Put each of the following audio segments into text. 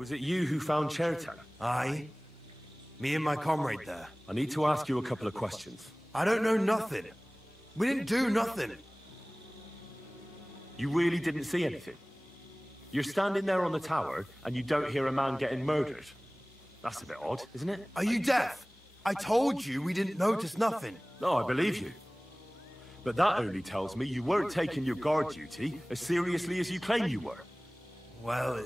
Was it you who found Chertan? Aye. Me and my comrade there. I need to ask you a couple of questions. I don't know nothing. We didn't do nothing. You really didn't see anything? You're standing there on the tower, and you don't hear a man getting murdered. That's a bit odd, isn't it? Are you deaf? I told you we didn't notice nothing. No, I believe you. But that only tells me you weren't taking your guard duty as seriously as you claim you were. Well,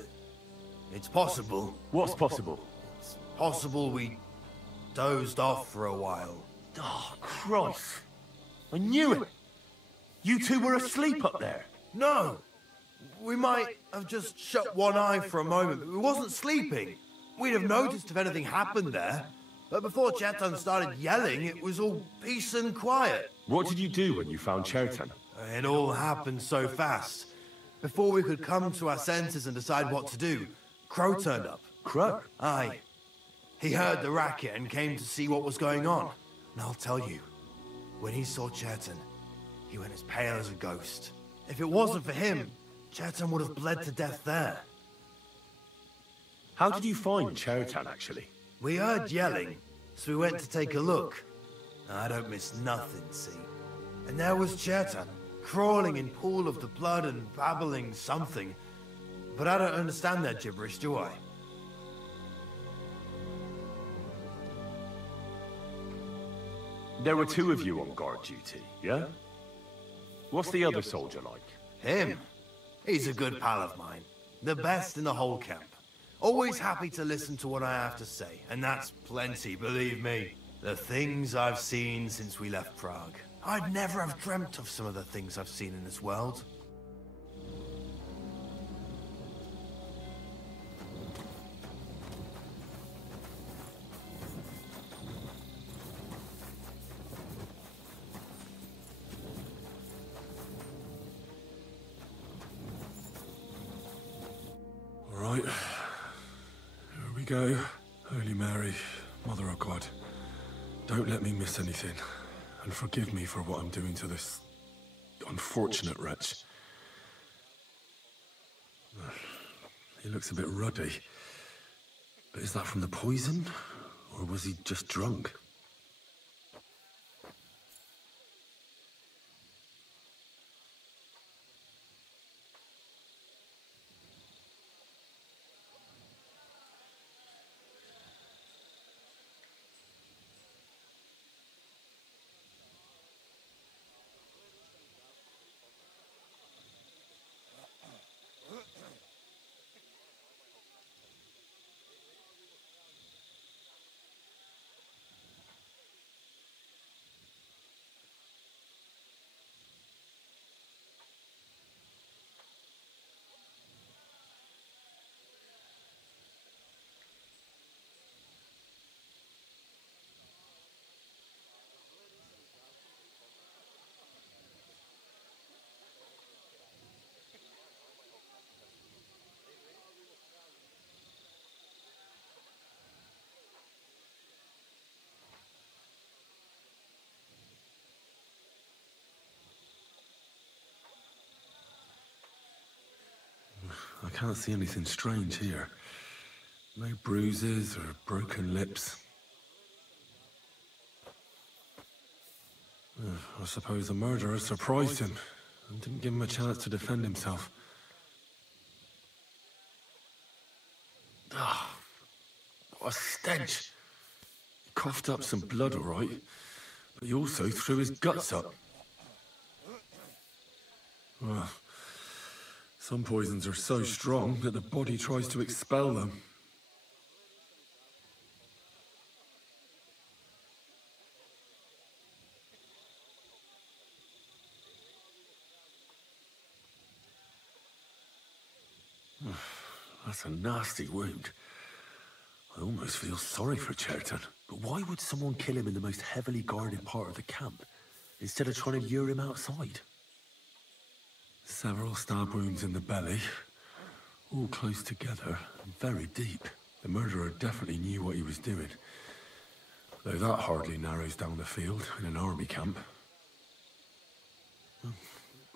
it's possible. What's possible? It's possible we dozed off for a while. Oh, Christ. I knew it. You two were asleep up there. No. We might have just shut one eye for a moment, but we wasn't sleeping. We'd have noticed if anything happened there. But before Chertan started yelling, it was all peace and quiet. What did you do when you found Chertan? It all happened so fast. Before we could come to our senses and decide what to do, Crow turned up. Crow? Aye. He heard the racket and came to see what was going on. And I'll tell you, when he saw Chertan, he went as pale as a ghost. If it wasn't for him, Chertan would have bled to death there. How did you find Chertan, actually? We heard yelling, so we went to take a look. I don't miss nothing, see? And there was Chertan, crawling in pool of the blood and babbling something. But I don't understand that gibberish, do I? There were two of you on guard duty, yeah? What's the other soldier like? Him? He's a good pal of mine. The best in the whole camp. Always happy to listen to what I have to say, and that's plenty, believe me. The things I've seen since we left Prague. I'd never have dreamt of some of the things I've seen in this world. All right. Go, Holy Mary, Mother of God, don't let me miss anything, and forgive me for what I'm doing to this unfortunate wretch. He looks a bit ruddy, but is that from the poison, or was he just drunk? I can't see anything strange here. No bruises or broken lips. I suppose the murderer surprised him and didn't give him a chance to defend himself. Ah, what a stench! He coughed up some blood, all right, but he also threw his guts up. Well, some poisons are so strong that the body tries to expel them. That's a nasty wound. I almost feel sorry for Chertan. But why would someone kill him in the most heavily guarded part of the camp, instead of trying to lure him outside? Several stab wounds in the belly, all close together and very deep. The murderer definitely knew what he was doing, though that hardly narrows down the field in an army camp.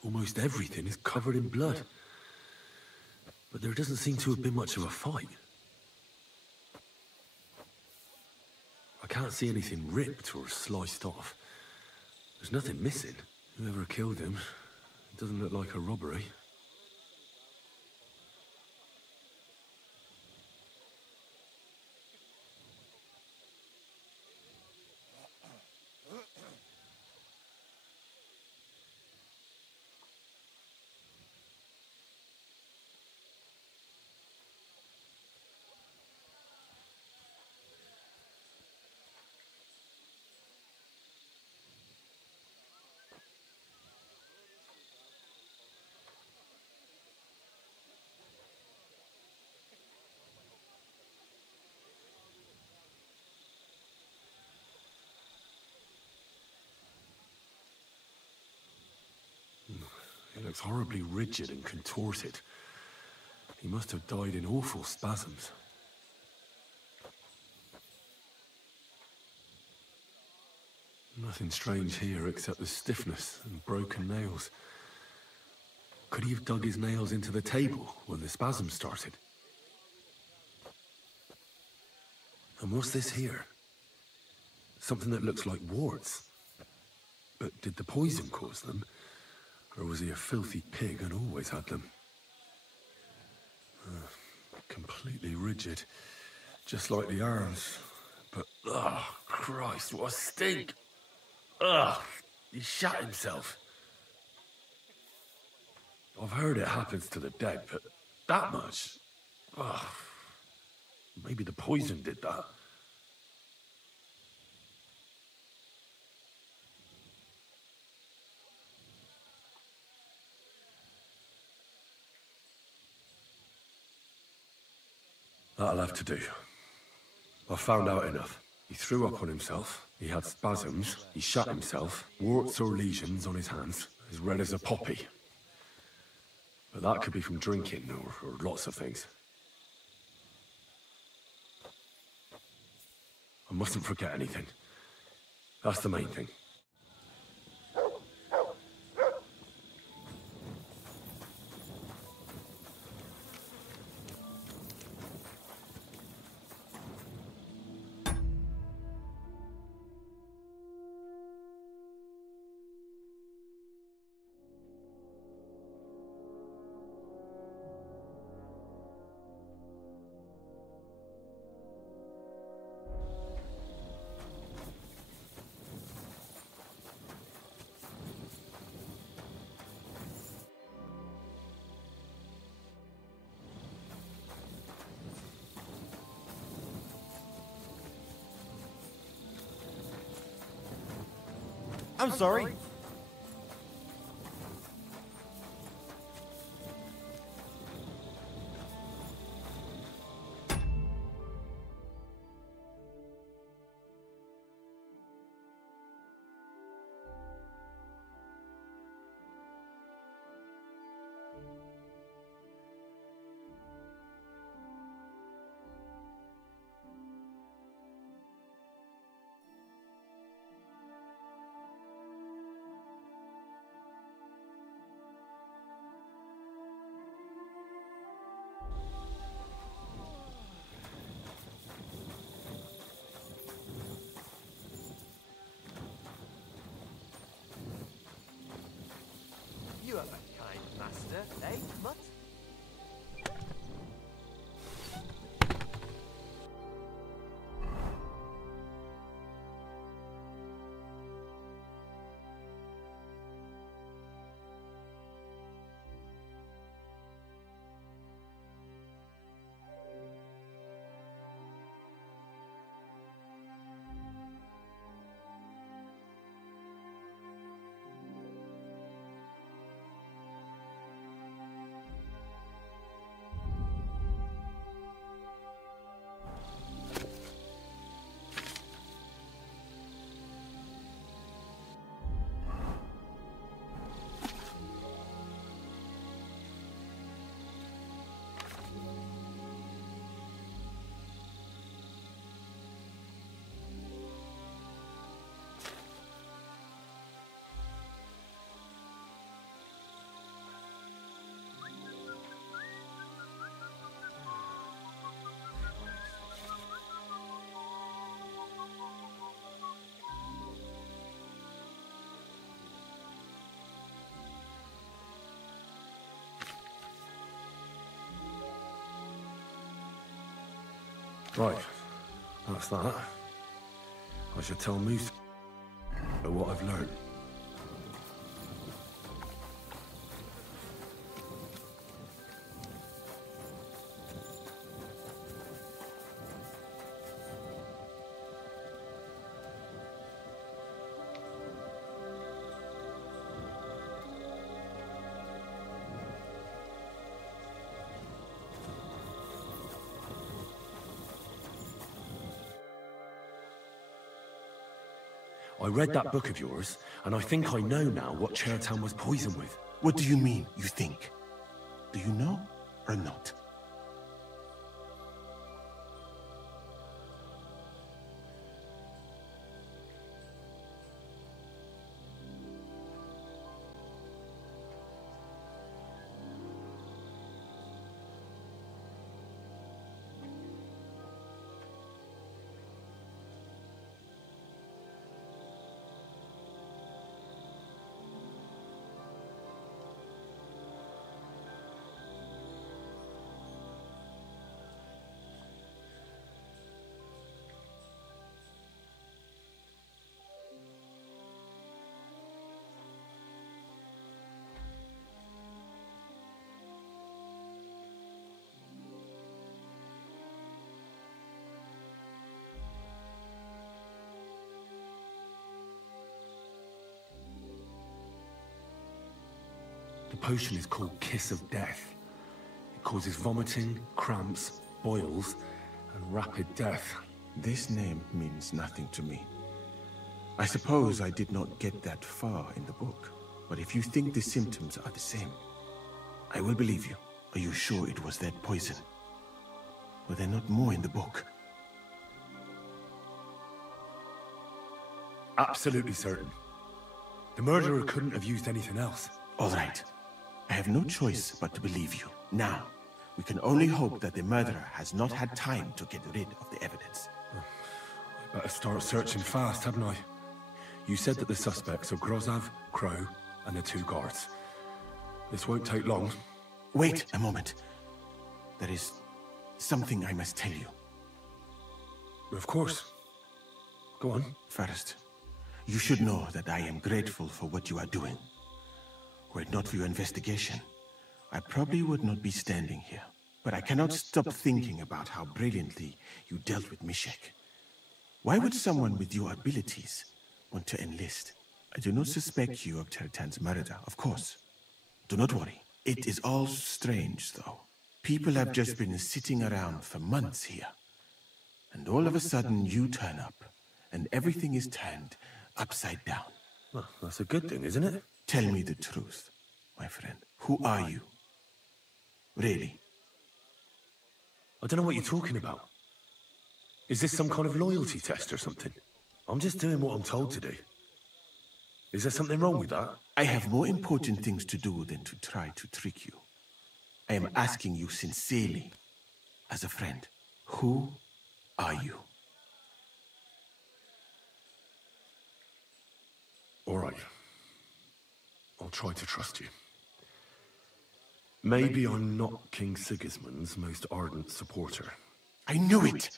Almost everything is covered in blood, but there doesn't seem to have been much of a fight. can't see anything ripped or sliced off. There's nothing missing. Whoever killed him, it doesn't look like a robbery. He looks horribly rigid and contorted. He must have died in awful spasms. Nothing strange here except the stiffness and broken nails. Could he have dug his nails into the table when the spasm started? And what's this here? Something that looks like warts. But did the poison cause them? Or was he a filthy pig and always had them? Completely rigid. Just like the arms. But, oh, Christ, what a stink! Ugh! He shot himself. I've heard it happens to the dead, but that much? Ugh. Maybe the poison did that. That'll have to do. I've found out enough. He threw up on himself, he had spasms, he shot himself, warts or lesions on his hands, as red as a poppy. But that could be from drinking, or lots of things. I mustn't forget anything. That's the main thing. I'm sorry. You have a kind master, eh, Mutt? Right. That's that. I should tell Moose what I've learned. I read that book of yours, and I think I know now what Chertown was poisoned with. What do you mean, you think? Do you know or not? The potion is called Kiss of Death. It causes vomiting, cramps, boils, and rapid death. This name means nothing to me. I suppose I did not get that far in the book. But if you think the symptoms are the same, I will believe you. Are you sure it was that poison? Were there not more in the book? Absolutely certain. The murderer couldn't have used anything else. All right. I have no choice but to believe you. Now, we can only hope that the murderer has not had time to get rid of the evidence. I better start searching fast, hadn't I? You said that the suspects are Grozav, Crow, and the 2 guards. This won't take long. Wait a moment. There is something I must tell you. Of course. Go on. First, you should know that I am grateful for what you are doing. Were it not for your investigation, I probably would not be standing here. But I cannot stop thinking about how brilliantly you dealt with Mishek. Why would someone with your abilities want to enlist? I do not suspect you of Chertan's murder, of course. Do not worry. It is all strange, though. People have just been sitting around for months here. And all of a sudden you turn up, and everything is turned upside down. Well, that's a good thing, isn't it? Tell me the truth, my friend. Who are you? Really? I don't know what you're talking about. Is this some kind of loyalty test or something? I'm just doing what I'm told to do. Is there something wrong with that? I have more important things to do than to try to trick you. I am asking you sincerely, as a friend. Who are you? All right. I'll try to trust you. Maybe I'm not King Sigismund's most ardent supporter. I knew it!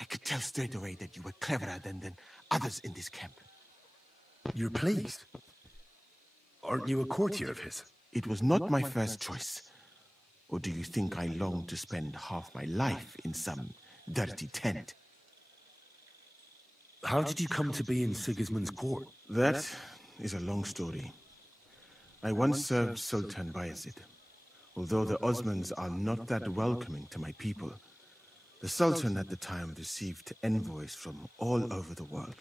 I could tell straight away that you were cleverer than others in this camp. You're pleased? Aren't you a courtier of his? It was not my first choice. Or do you think I long to spend half my life in some dirty tent? How did you come to be in Sigismund's court? That is a long story. I once served Sultan Bayezid. Although the Osmans are not that welcoming to my people, the Sultan at the time received envoys from all over the world,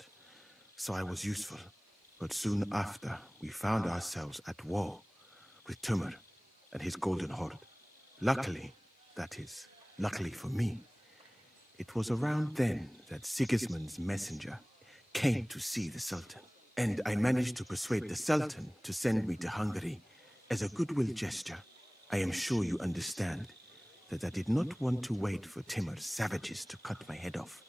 so I was useful. But soon after, we found ourselves at war with Timur and his Golden Horde. Luckily, that is, luckily for me, it was around then that Sigismund's messenger came to see the Sultan. And I managed to persuade the Sultan to send me to Hungary as a goodwill gesture. I am sure you understand that I did not want to wait for Timur's savages to cut my head off.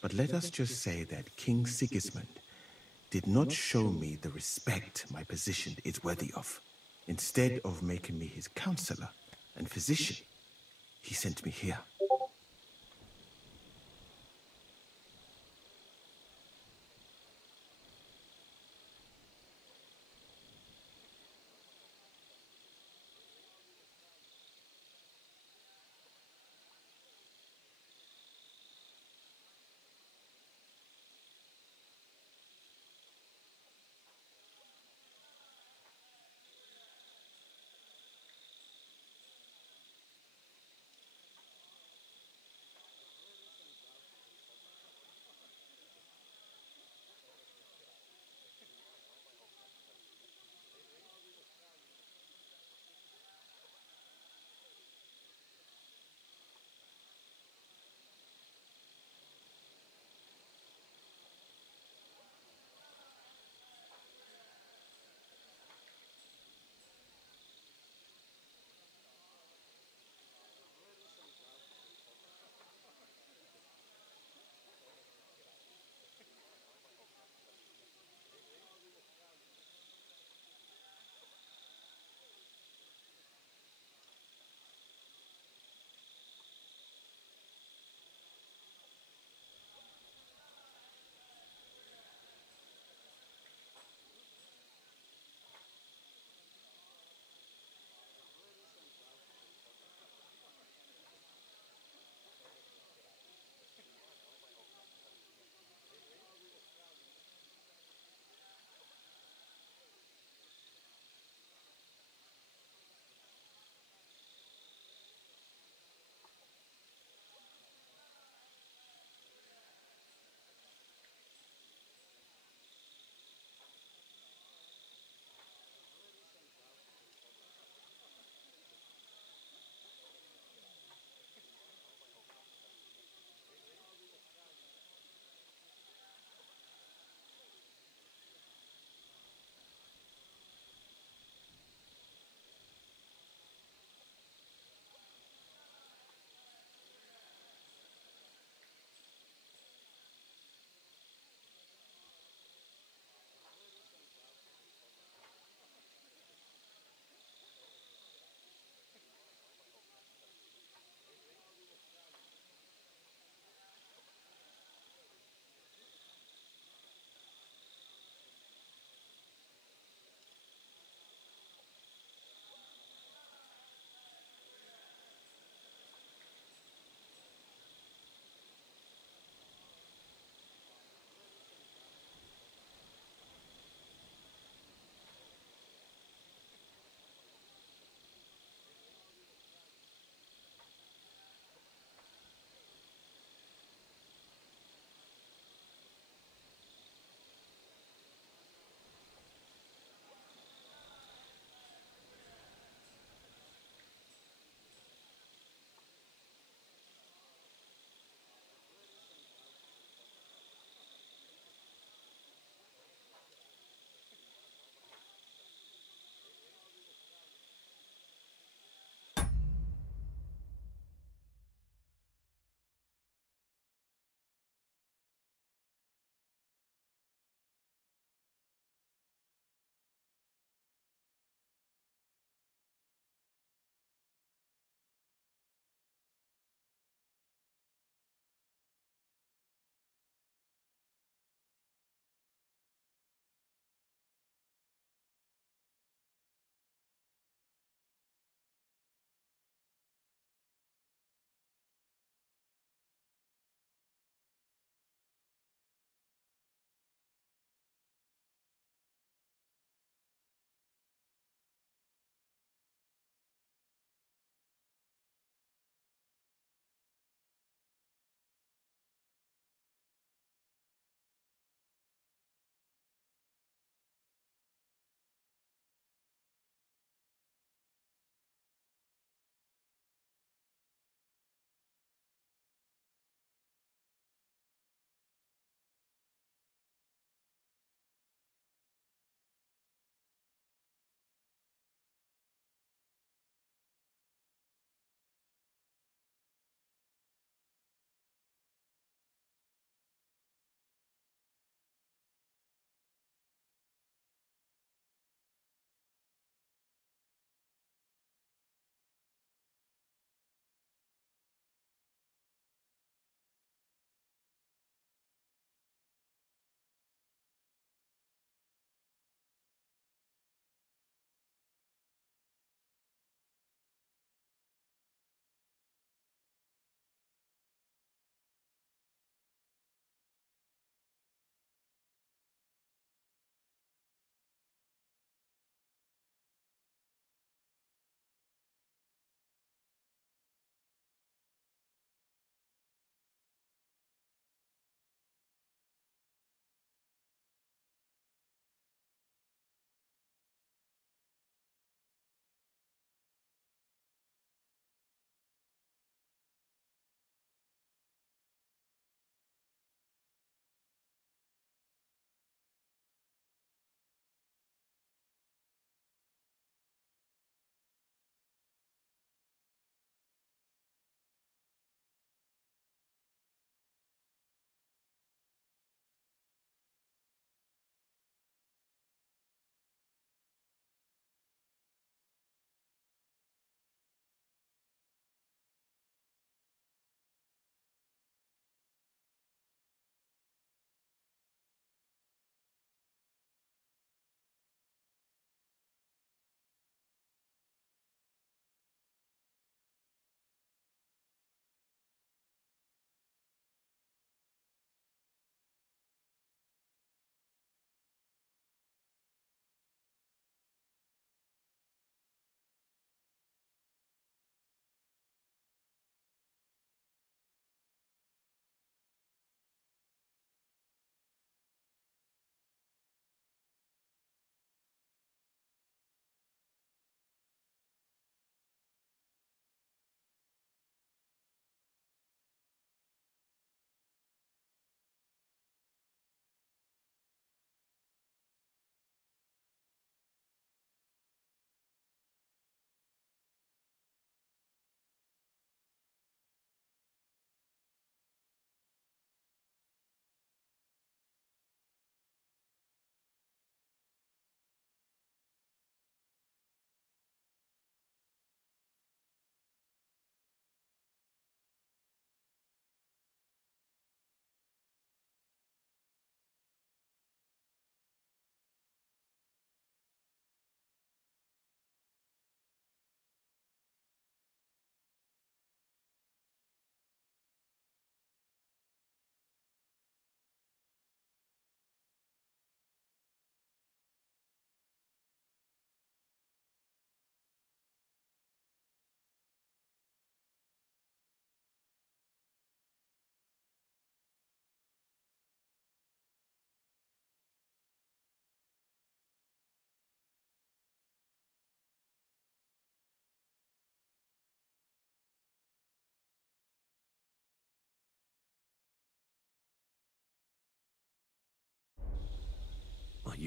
But let us just say that King Sigismund did not show me the respect my position is worthy of. Instead of making me his counselor and physician, he sent me here.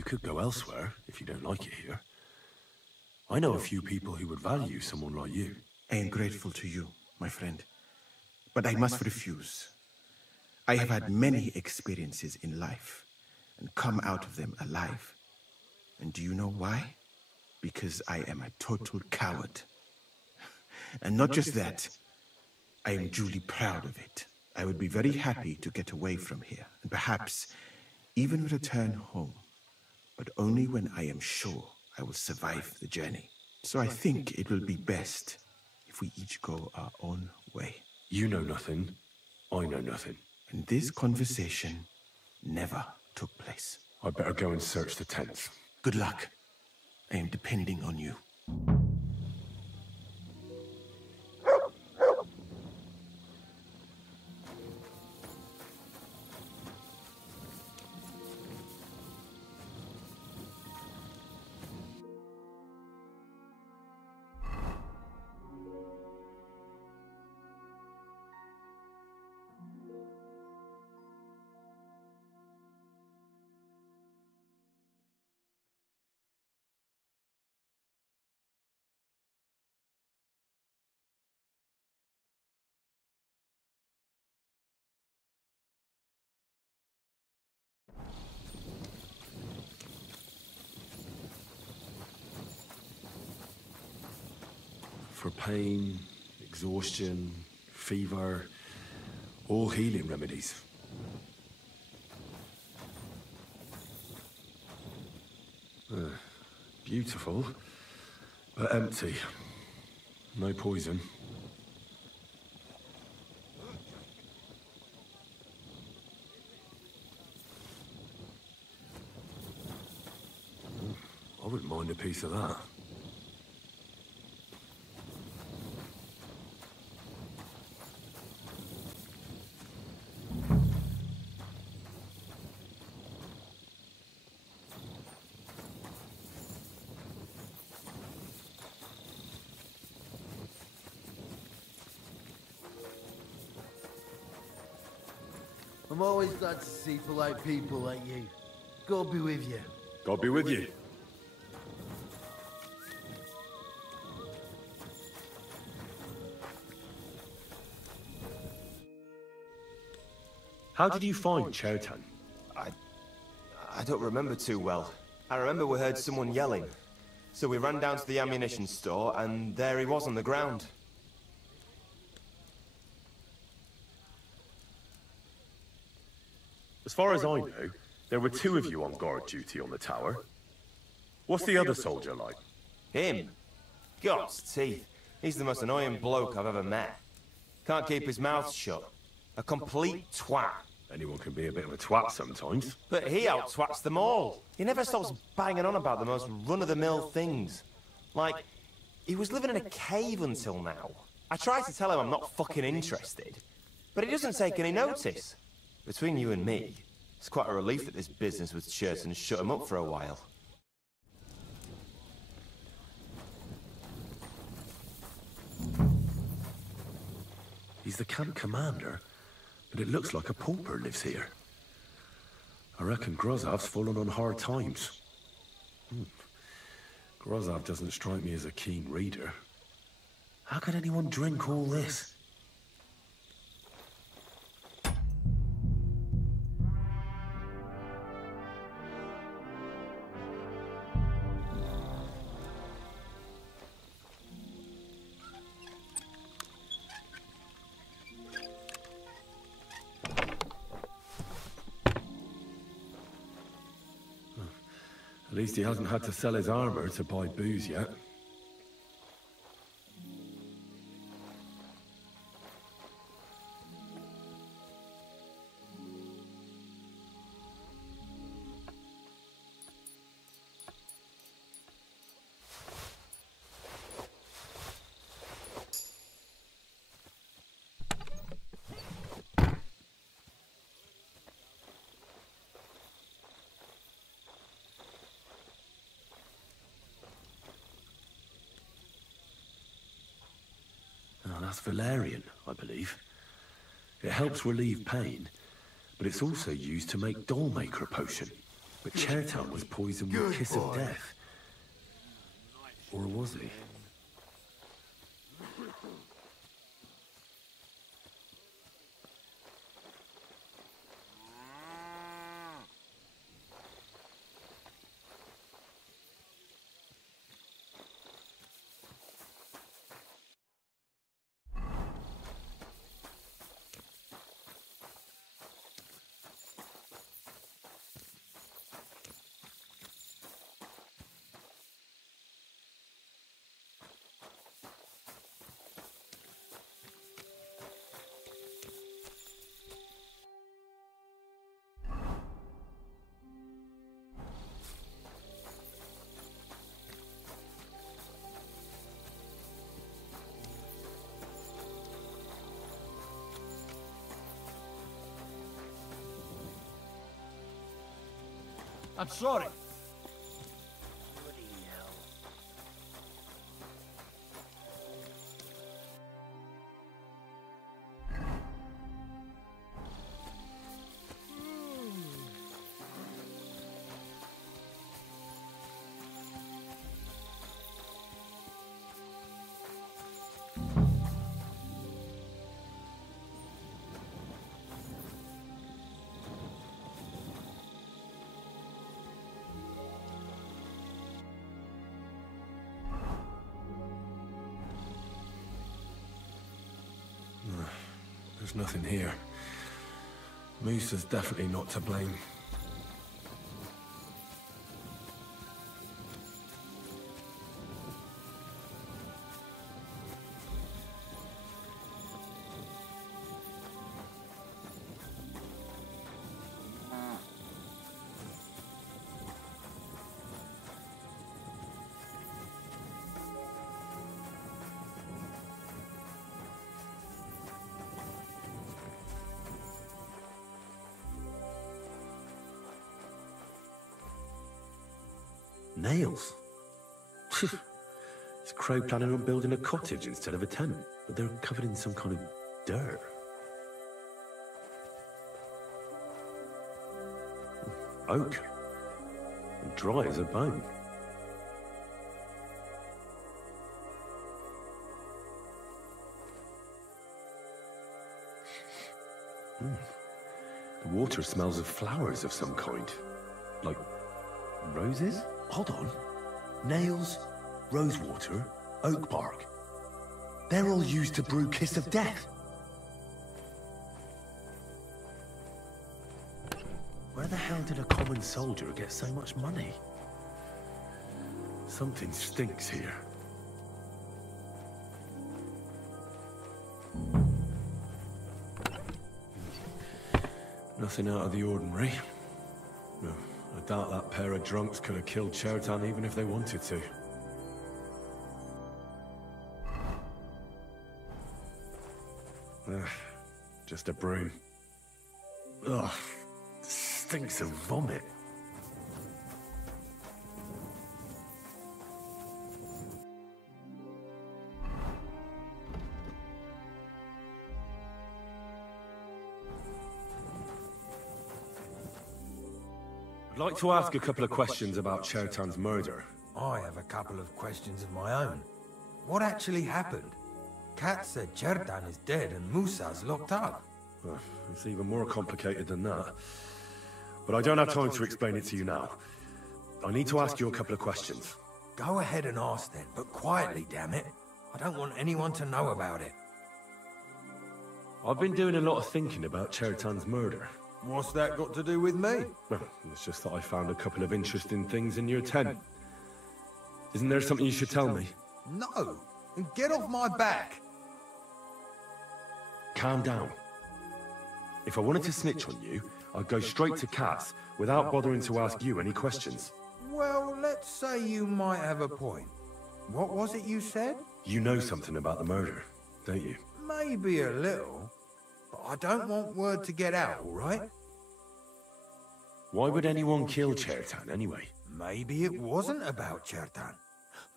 could go elsewhere if you don't like it here. I know a few people who would value someone like you. I am grateful to you, my friend. But I must refuse. I have had many experiences in life and come out of them alive. And do you know why? Because I am a total coward. And not just that, I am duly proud of it. I would be very happy to get away from here, and perhaps even return home, but only when I am sure I will survive the journey. So I think it will be best if we each go our own way. You know nothing, I know nothing. And this conversation never took place. I'd better go and search the tents. Good luck. I am depending on you. For pain, exhaustion, fever, all healing remedies. Beautiful, but empty. No poison. I wouldn't mind a piece of that. I'm always glad to see polite people like you. God be with you. God be with you. How did you find Chowtan? I don't remember too well. I remember we heard someone yelling. So we ran down to the ammunition store, and there he was on the ground. As far as I know, there were two of you on guard duty on the tower. What's the other soldier like? Him? God's teeth. He's the most annoying bloke I've ever met. Can't keep his mouth shut. A complete twat. Anyone can be a bit of a twat sometimes. But he out-twats them all. He never stops banging on about the most run-of-the-mill things. Like, he was living in a cave until now. I tried to tell him I'm not fucking interested, but he doesn't take any notice. Between you and me, it's quite a relief that this business with Churton shut him up for a while. He's the camp commander, but it looks like a pauper lives here. I reckon Grozav's fallen on hard times. Grozav doesn't strike me as a keen reader. How could anyone drink all this? At least he hasn't had to sell his armor to buy booze yet. That's valerian, I believe. It helps relieve pain, but it's also used to make dollmaker potion. But Chertan was poisoned with Good kiss boy. of death. Or was he? I'm sorry. There's nothing here. Moose is definitely not to blame. Nails? Is Crow planning on building a cottage instead of a tent? But they're covered in some kind of dirt. Oak. And dry as a bone. The water smells of flowers of some kind. Like roses? Hold on. Nails, rosewater, oak bark. They're all used to brew Kiss of Death. Where the hell did a common soldier get so much money? Something stinks here. Nothing out of the ordinary. No. I doubt that pair of drunks could have killed Chertan even if they wanted to. Just a broom. Ugh, stinks of vomit. I'd like to ask a couple of questions about Chertan's murder. I have a couple of questions of my own. What actually happened? Kat said Chertan is dead and Musa's locked up. It's even more complicated than that. But I don't have time to explain it to you now. I need to ask you a couple of questions. Go ahead and ask then, but quietly, damn it. I don't want anyone to know about it. I've been doing a lot of thinking about Chertan's murder. What's that got to do with me? Well, it's just that I found a couple of interesting things in your tent. Isn't there something you should tell me? No! And get off my back! Calm down. If I wanted to snitch on you, I'd go straight to Cass without bothering to ask you any questions. Well, let's say you might have a point. What was it you said? You know something about the murder, don't you? Maybe a little. But I don't want word to get out, all right? Why would anyone kill Chertan anyway? Maybe it wasn't about Chertan.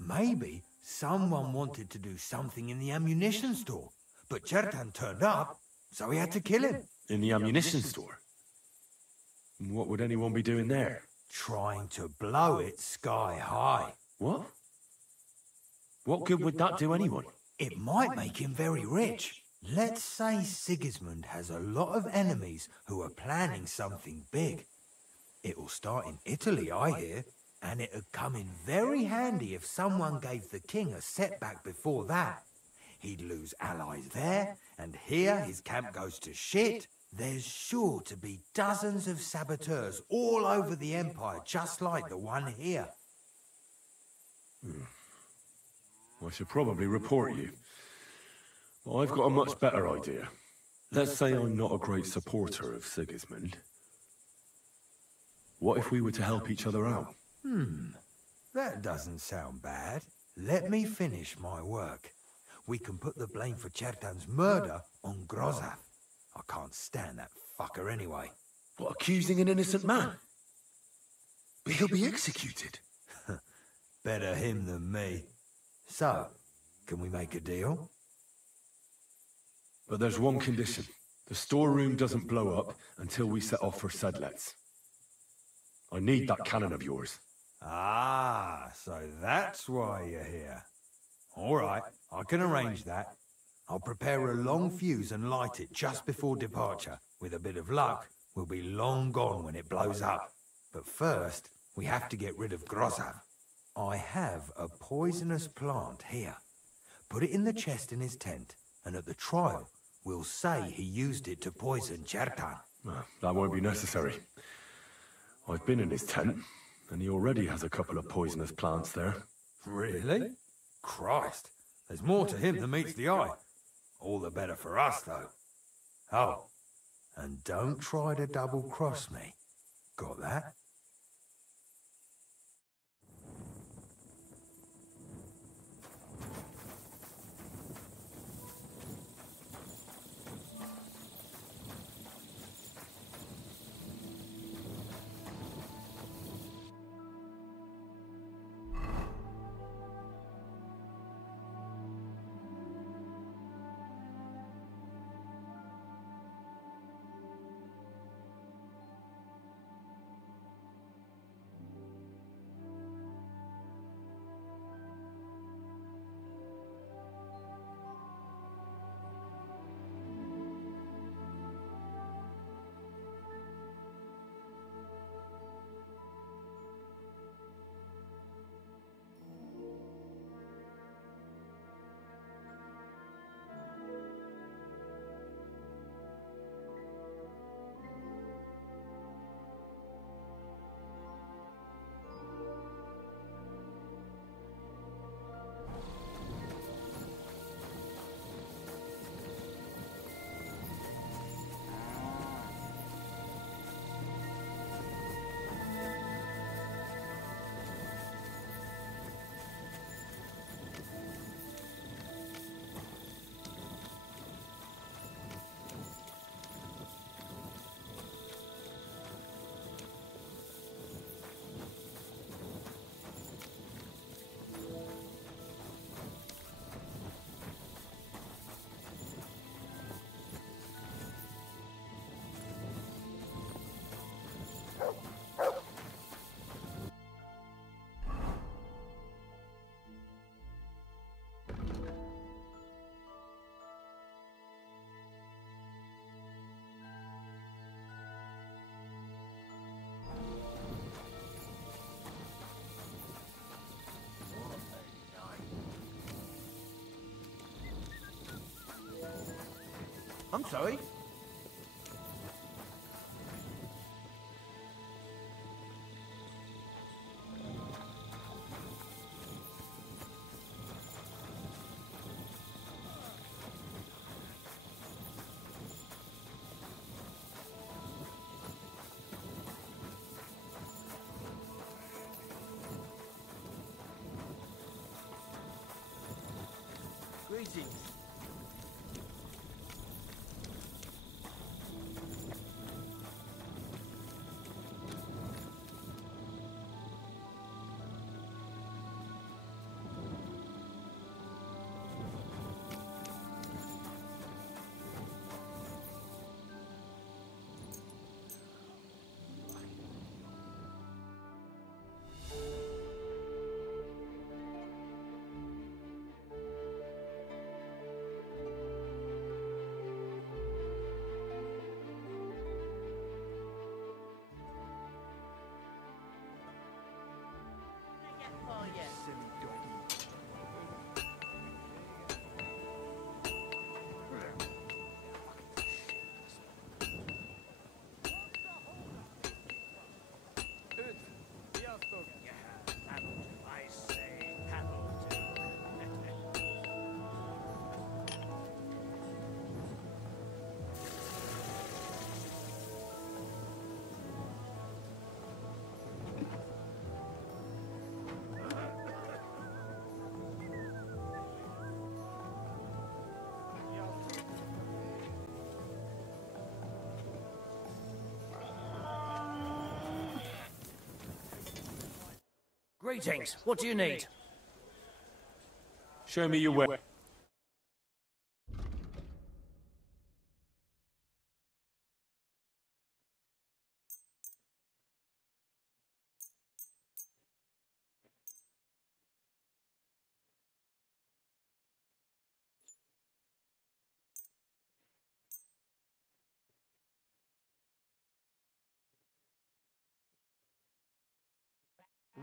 Maybe someone wanted to do something in the ammunition store. But Chertan turned up, so he had to kill him. In the ammunition store? And what would anyone be doing there? trying to blow it sky high. What? What good would that do anyone? It might make him very rich. Let's say Sigismund has a lot of enemies who are planning something big. It'll start in Italy, I hear, and it'd come in very handy if someone gave the king a setback before that. He'd lose allies there, and here his camp goes to shit. There's sure to be dozens of saboteurs all over the Empire, just like the one here. I should probably report you. But I've got a much better idea. Let's say I'm not a great supporter of Sigismund. What if we were to help each other out? That doesn't sound bad. Let me finish my work. We can put the blame for Chertan's murder on Grozav. I can't stand that fucker anyway. What, accusing an innocent man? But he'll be executed. Better him than me. So, can we make a deal? But there's one condition. The storeroom doesn't blow up until we set off for Sedlets. I need that cannon of yours. Ah, so that's why you're here. All right, I can arrange that. I'll prepare a long fuse and light it just before departure. With a bit of luck, we'll be long gone when it blows up. But first, we have to get rid of Grozav. I have a poisonous plant here. Put it in the chest in his tent, and at the trial, we'll say he used it to poison Chertan. That won't be necessary. I've been in his tent, and he already has a couple of poisonous plants there. Really? Christ, there's more to him than meets the eye. All the better for us, though. Oh, and don't try to double-cross me. Got that? I'm sorry. Greetings. Greetings. What do you need? Show me your way.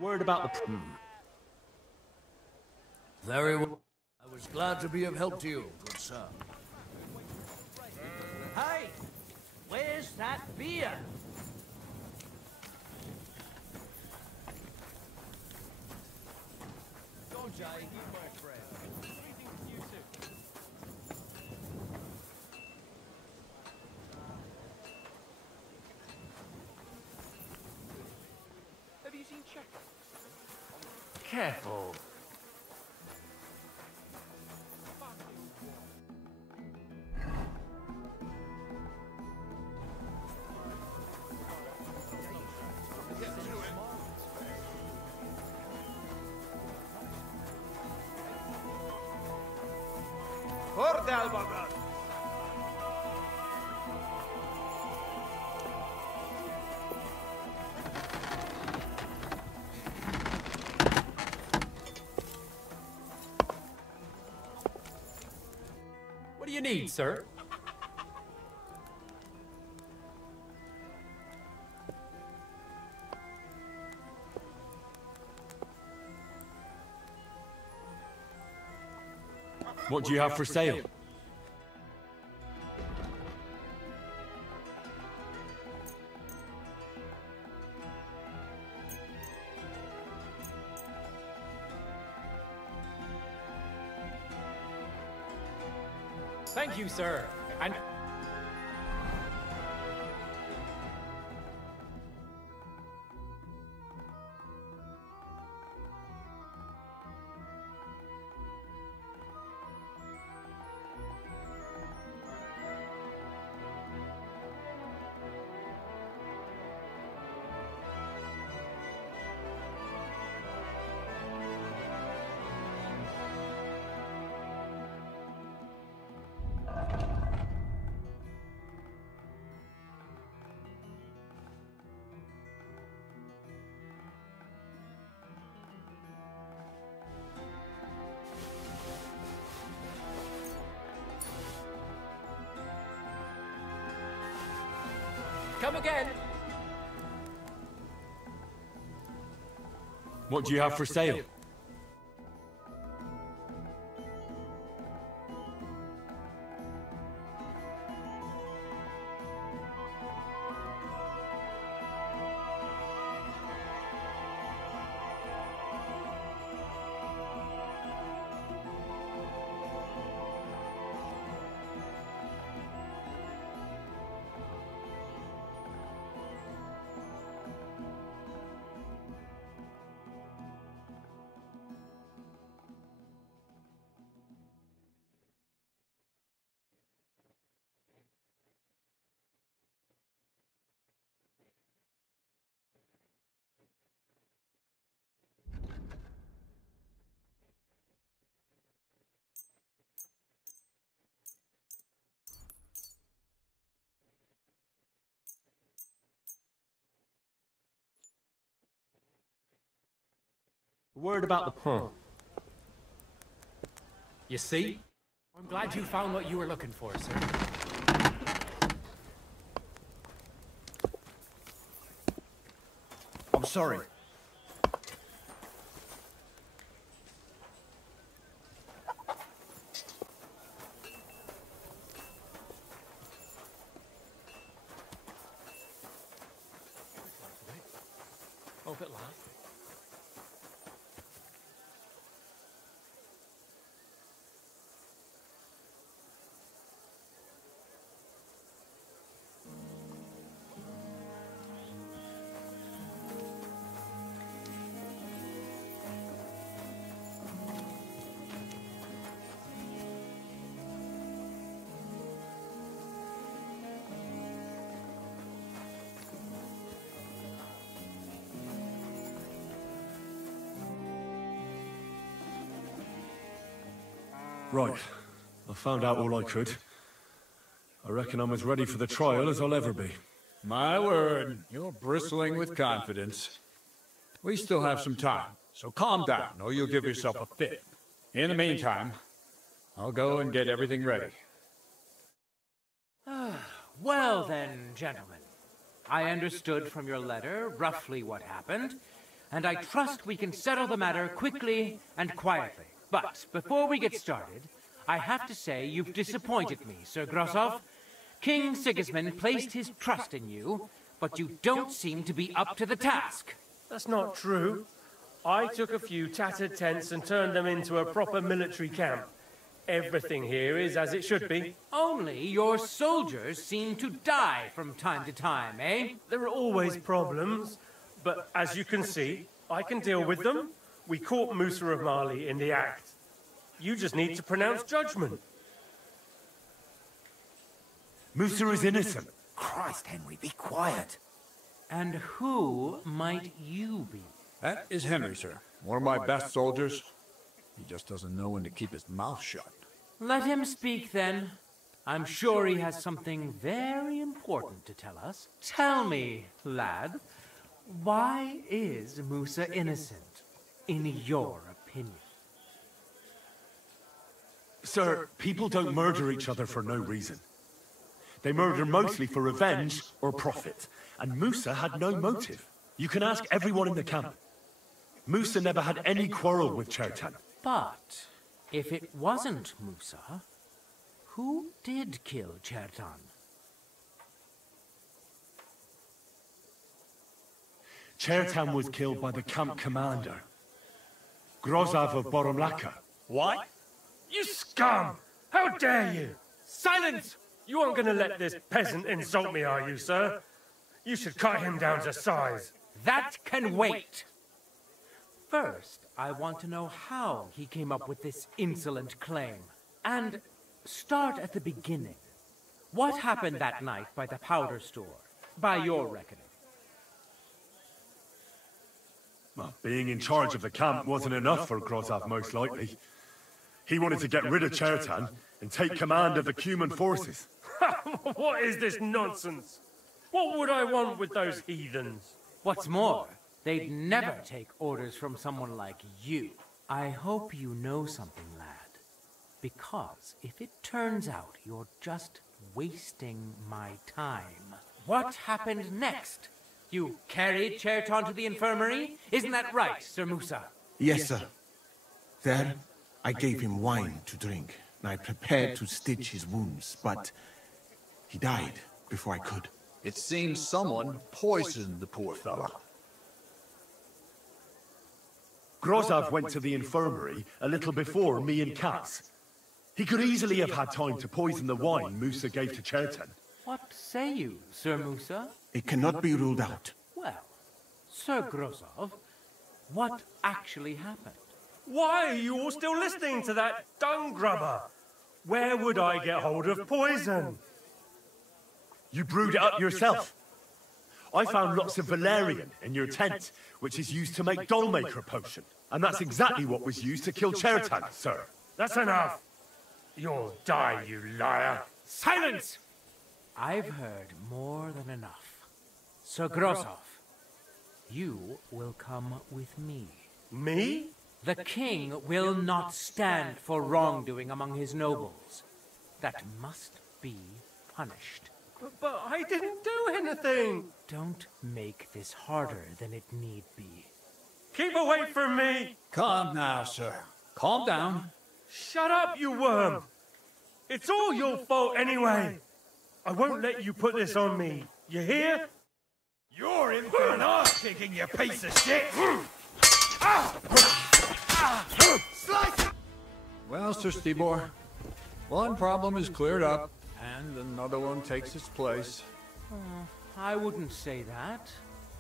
Word about the... Very well. I was glad to be of help to you, good sir. Hey! Where's that beer? Go, Jay. My friend. Have you seen Checker? Careful. What do you need, sir? What do you have for sale? Thank you, sir. And... Come again. What do you have for sale? Word about the... You see? I'm glad you found what you were looking for, sir. I'm sorry. Oh, at last. Right. I found out all I could. I reckon I'm as ready for the trial as I'll ever be. My word, you're bristling with confidence. We still have some time, so calm down, or you'll give yourself a fit. In the meantime, I'll go and get everything ready. Well then, gentlemen. I understood from your letter roughly what happened, and I trust we can settle the matter quickly and quietly. But before we get started, I have to say you've disappointed me, Sir Grosov. King Sigismund placed his trust in you, but you don't seem to be up to the task. That's not true. I took a few tattered tents and turned them into a proper military camp. Everything here is as it should be. Only your soldiers seem to die from time to time, eh? There are always problems, but as you can see, I can deal with them. We caught Musa of Mali in the act. You just need to pronounce judgment. Musa is innocent. Christ, Henry, be quiet. And who might you be? That is Henry, sir. One of my best soldiers. He just doesn't know when to keep his mouth shut. Let him speak, then. I'm sure he has something very important to tell us. Tell me, lad, why is Musa innocent, in your opinion? Sir, people don't murder each other for no reason. They murder mostly for revenge or profit, and Musa had no motive. You can ask everyone in the camp. Musa never had any quarrel with Chertan. But if it wasn't Musa, who did kill Chertan? Chertan was killed by the camp commander, Grozov of Boromlaka. What? You scum! How dare you! Silence! You aren't going to let this peasant insult me, are you, sir? You should cut him down to size. That can wait. First, I want to know how he came up with this insolent claim. And start at the beginning. What happened that night by the powder store, by your reckoning? Well, being in charge of the camp wasn't enough for Grozov, most likely. He wanted to get rid of Chertan and take command of the Cuman forces. What is this nonsense? What would I want with those heathens? What's more, they'd never take orders from someone like you. I hope you know something, lad. Because if it turns out you're just wasting my time... What happened next? You carried Chertan to the infirmary? Isn't that right, Sir Musa? Yes, sir. There, I gave him wine to drink, and I prepared to stitch his wounds, but he died before I could. It seems someone poisoned the poor fella. Grozov went to the infirmary a little before me and Katz. He could easily have had time to poison the wine Musa gave to Chertan. What say you, Sir Musa? It cannot be ruled out. Well, Sir Grozov, what actually happened? Why are you all still listening to that dung grubber? Where would I get hold of poison? You brewed it up yourself. I found lots of valerian in your tent, which is used to make dollmaker potion. And that's exactly what was used to kill Chertan, sir. That's enough. You'll die, you liar. Silence! I've heard more than enough. Sir Grozov, you will come with me. Me? The king will not stand for wrongdoing among his nobles. That must be punished. But I didn't do anything. Don't make this harder than it need be. Keep away from me. Calm now, sir. Calm down. Shut up, you worm. It's all your fault anyway. I won't let you put this on me. You hear? You're in for an ass-kicking, you piece of shit! Slice! Well, Sir Stibor, one problem is cleared up, and another one takes its place. I wouldn't say that.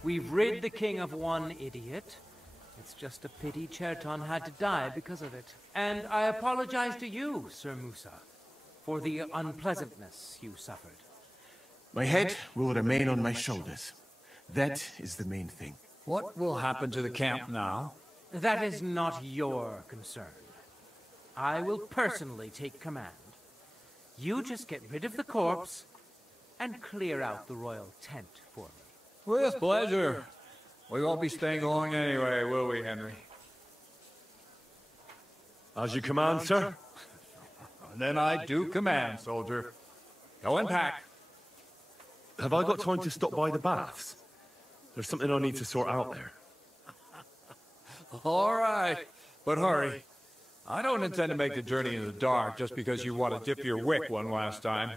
We've rid the king of one idiot. It's just a pity Chertan had to die because of it. And I apologize to you, Sir Musa, for the unpleasantness you suffered. My head will remain on my shoulders. That is the main thing. What will happen to the camp now? That is not your concern. I will personally take command. You just get rid of the corpse and clear out the royal tent for me. With pleasure. We won't be staying long anyway, will we, Henry? As you command, sir. And then I do command, soldier. Go and pack. Have I got time to stop by the baths? There's something I need to sort out there. All right, but hurry. I don't intend to make the journey in the dark just because you want to dip your wick one last time.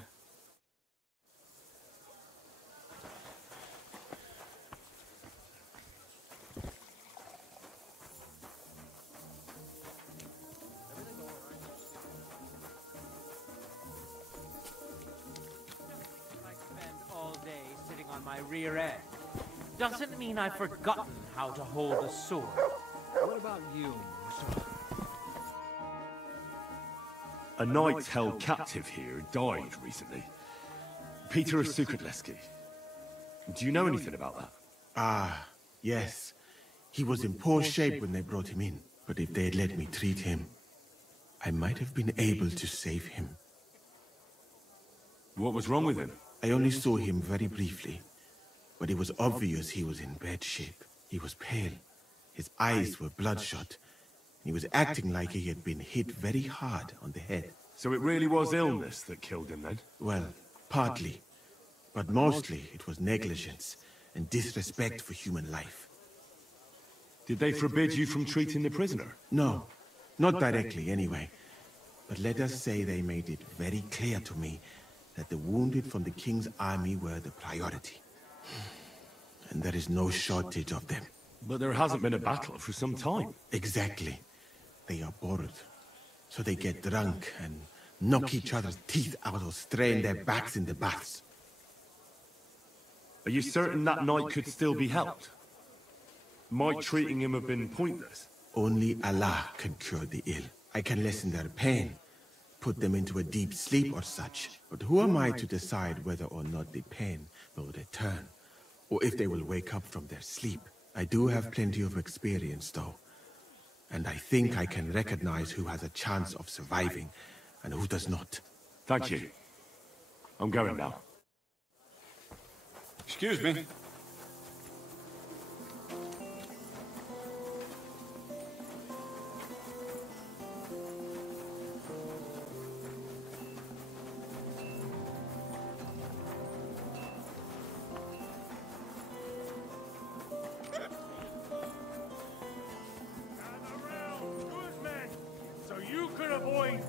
I spend all day sitting on my rear end. Doesn't mean I've forgotten how to hold a sword. What about you, Musa? A knight held captive here died recently. Peter of Sukatleski. Do you know anything about that? Ah, yes. He was in poor shape when they brought him in. But if they had let me treat him, I might have been able to save him. What was wrong with him? I only saw him very briefly, but it was obvious he was in bad shape. He was pale. His eyes were bloodshot. He was acting like he had been hit very hard on the head. So it really was illness that killed him then? Well, partly. But mostly it was negligence and disrespect for human life. Did they forbid you from treating the prisoner? No, not directly anyway. But let us say they made it very clear to me that the wounded from the king's army were the priority. And there is no shortage of them. But there hasn't been a battle for some time. Exactly. They are bored. So they get drunk and knock each other's teeth out or strain their backs in the baths. Are you certain that knight could still be helped? Might treating him have been pointless? Only Allah can cure the ill. I can lessen their pain, put them into a deep sleep or such. But who am I to decide whether or not the pain will return, or if they will wake up from their sleep? I do have plenty of experience, though. And I think I can recognize who has a chance of surviving, and who does not. Thank you. I'm going now. Excuse me.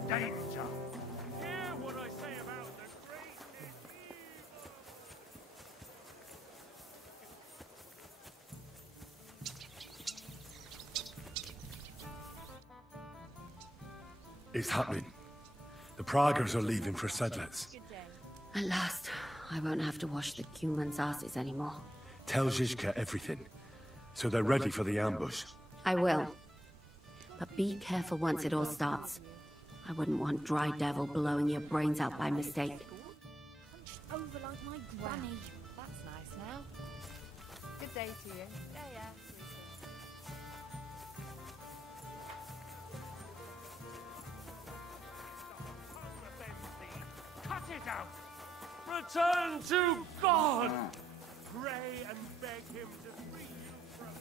Danger. Hear what I say about the great It's happening. The Praggers are leaving for Sedlets. At last, I won't have to wash the humans' asses anymore. Tell Zizka everything, so they're ready for the ambush. I will. But be careful once it all starts. I wouldn't want Dry Devil blowing your brains out by mistake. Hunched over like my granny. That's nice now. Good day to you. Yeah. Cut it out! Return to God! Pray and beg him to free you from...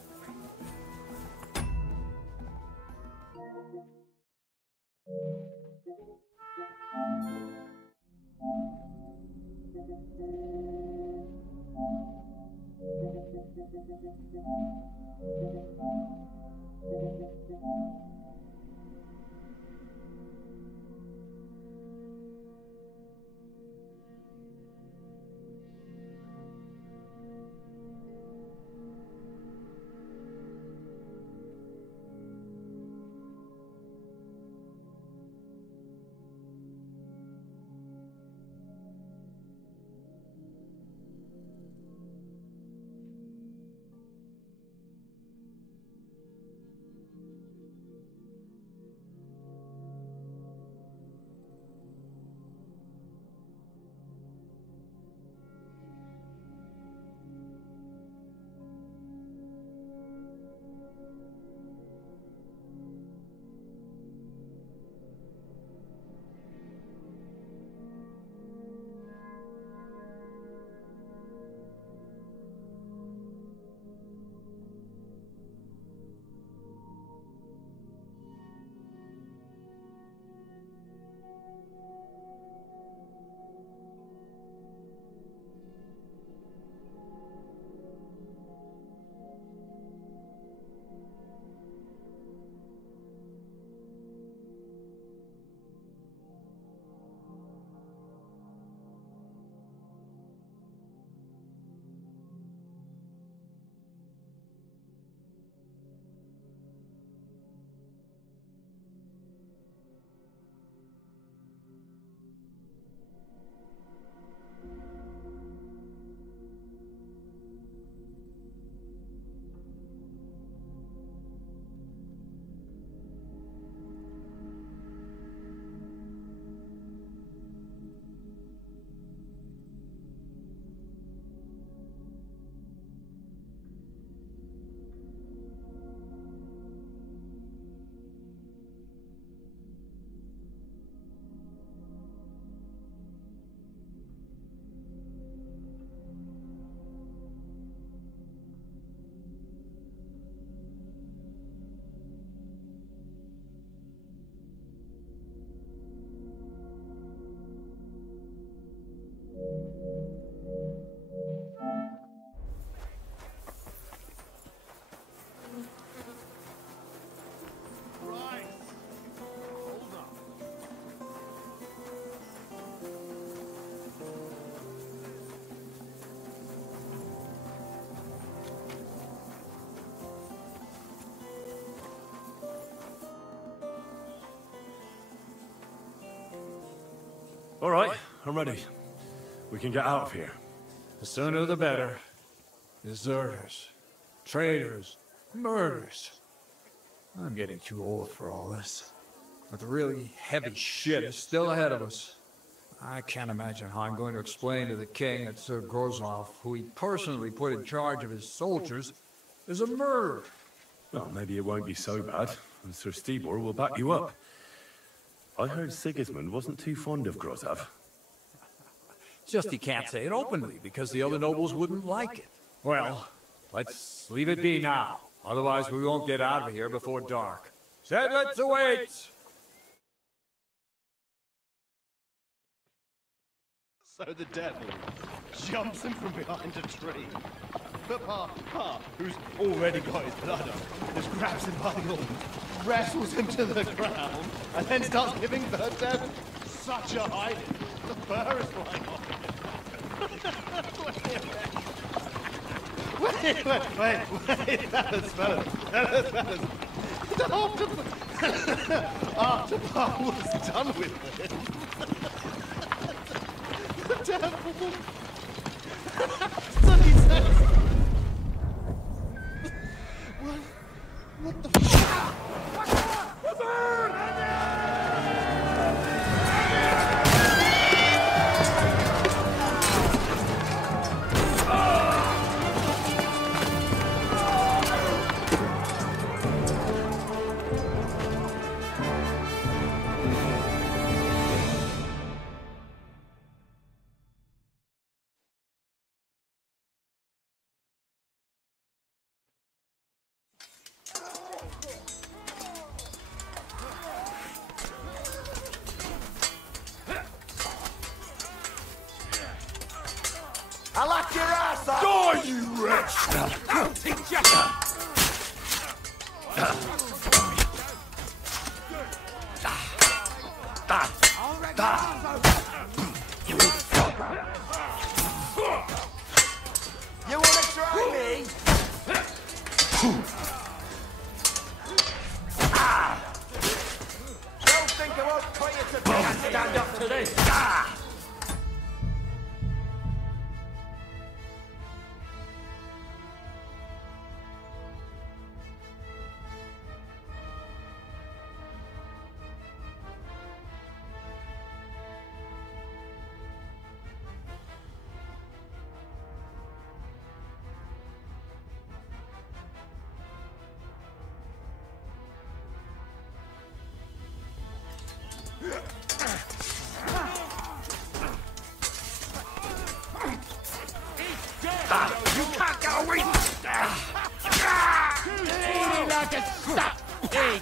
All right, I'm ready. We can get out of here. The sooner the better. Deserters, traitors, murders. I'm getting too old for all this. But the really heavy shit is still ahead of us. I can't imagine how I'm going to explain to the king that Sir Grozlov, who he personally put in charge of his soldiers, is a murderer. Well, maybe it won't be so bad, and Sir Stibor will back you up. I heard Sigismund wasn't too fond of Grozlov. Just he can't say it openly, because the other nobles wouldn't like it. Well, let's leave it be now. Otherwise we won't get out of here before dark. Sedlitz awaits! So the devil jumps him from behind a tree. But Pa, who's already got his blood up, just grabs him by the arm, wrestles him to the ground, and then starts giving the devil such a hiding. The fur is flying off. Wait, fellas. After Pa was done with it, the devil... So he says... What the fuck? I locked your ass up! Die, you wretch! I'll teach you! You wanna try me? Don't think I won't put you to death. Stand up to this! You can't get away! Eating like a stuck pig!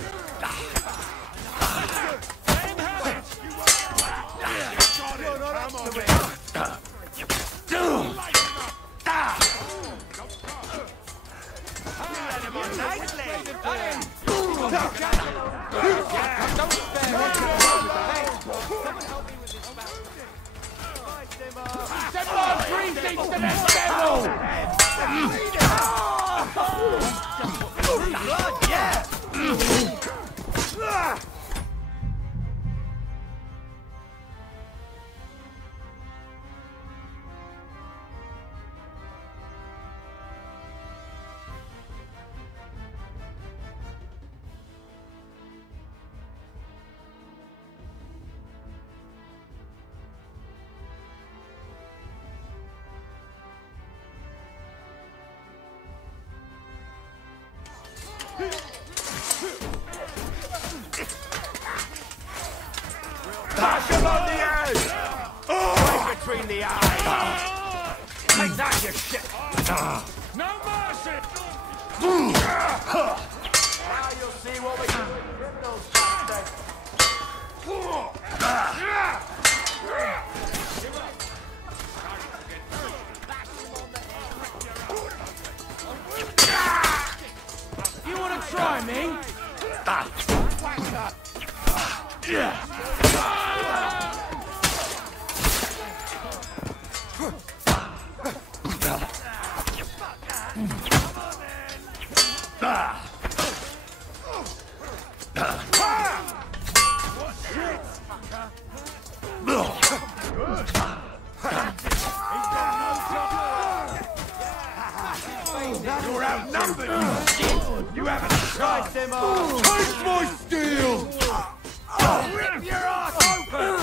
Send more greasings to the devil! Bash him on the head! Right between the eyes! Take that, you shit! No mercy! Now you'll see what we can do with criminals, bastard! You wanna try me? You're outnumbered, you shit! You haven't tried them all! Take my steel! Rip your ass open!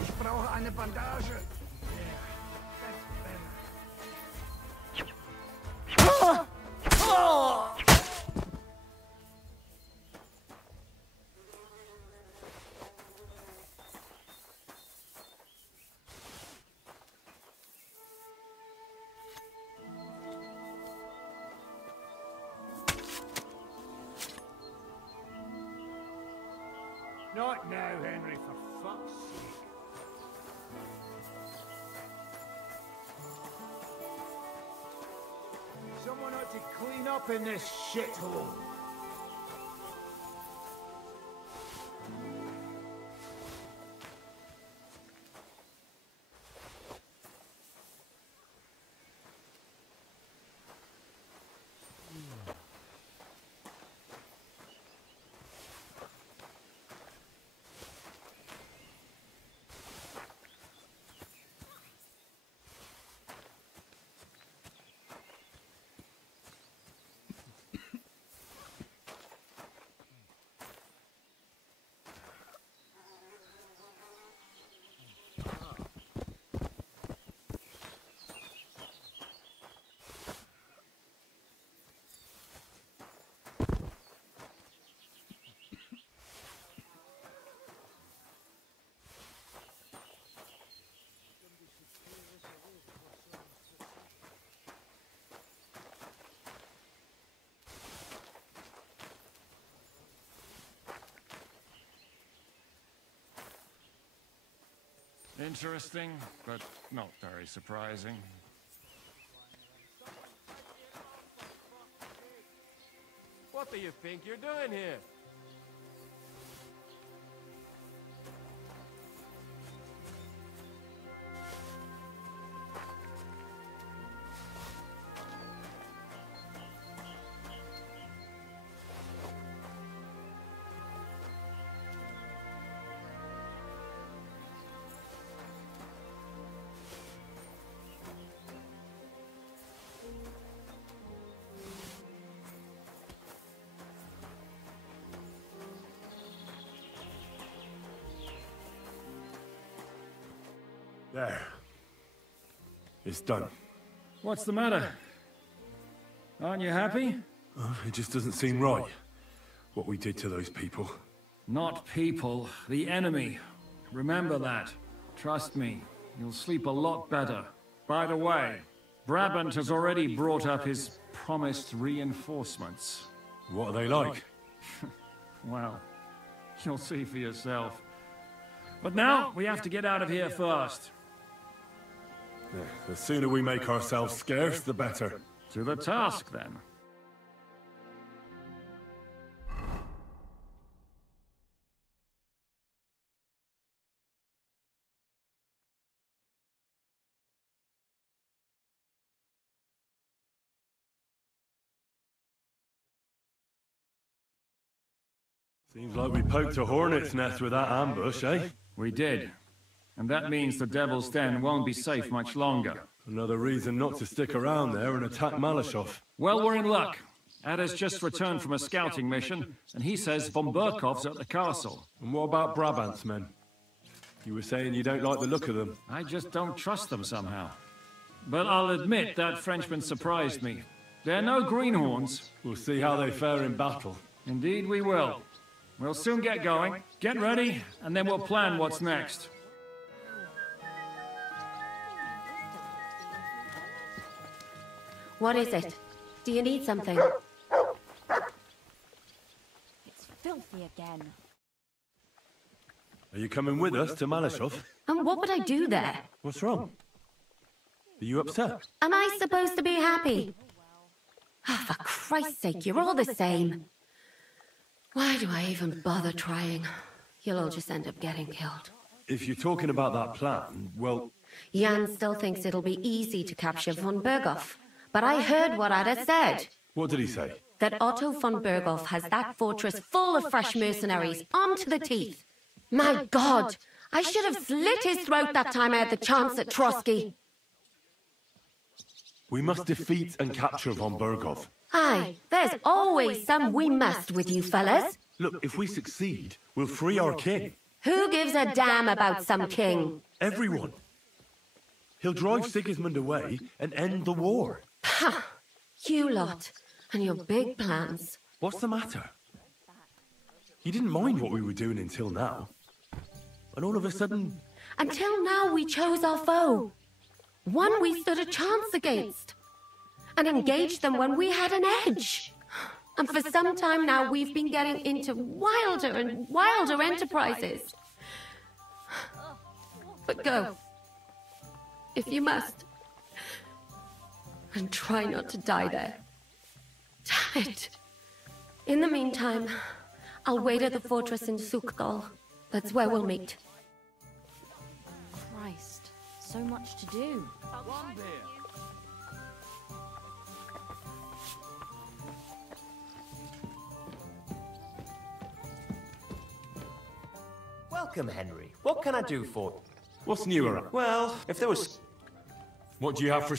Ich brauche eine Bandage. Not now, Henry, for fuck's sake. Someone ought to clean up in this shithole. Interesting, but not very surprising. What do you think you're doing here? There. It's done. What's the matter? Aren't you happy? It just doesn't seem right, what we did to those people. Not people, the enemy. Remember that. Trust me, you'll sleep a lot better. By the way, Brabant has already brought up his promised reinforcements. What are they like? Well, you'll see for yourself. But now, we have to get out of here first. Yeah, the sooner we make ourselves scarce, the better. To the task, then. Seems like we poked a hornet's nest with that ambush, eh? We did. And that means the Devil's Den won't be safe much longer. Another reason not to stick around there and attack Malashov. Well, we're in luck. Ada's just returned from a scouting mission, and he says von Burkov's at the castle. And what about Brabant's men? You were saying you don't like the look of them. I just don't trust them somehow. But I'll admit that Frenchman surprised me. They're no greenhorns. We'll see how they fare in battle. Indeed we will. We'll soon get going. Get ready, and then we'll plan what's next. What is it? Do you need something? It's filthy again. Are you coming with us to Malashov? And what would I do there? What's wrong? Are you upset? Am I supposed to be happy? Oh, for Christ's sake, you're all the same. Why do I even bother trying? You'll all just end up getting killed. If you're talking about that plan, well... Jan still thinks it'll be easy to capture von Burgov. But I heard what Ada said. What did he say? that Otto von Berghoff has that fortress full of fresh mercenaries, armed to the teeth. My God! I should have slit his throat that time I had the chance at Trotsky. We must defeat and capture von Berghoff. Aye, there's always some we must with you fellas. Look, if we succeed, we'll free our king. Who gives a damn about some king? Everyone. He'll drive Sigismund away and end the war. Ha! You lot, and your big plans. What's the matter? He didn't mind what we were doing until now. And all of a sudden... Until now we chose our foe. One we stood a chance against. And engaged them when we had an edge. And for some time now we've been getting into wilder and wilder enterprises. But go. If you must. And try not to die there. Damn it. In the meantime, I'll wait at the fortress in Sukdal. That's where we'll meet. Christ, so much to do. One beer. Welcome, Henry. What can I do for you? What's new around? Well, if there was... What do you have for...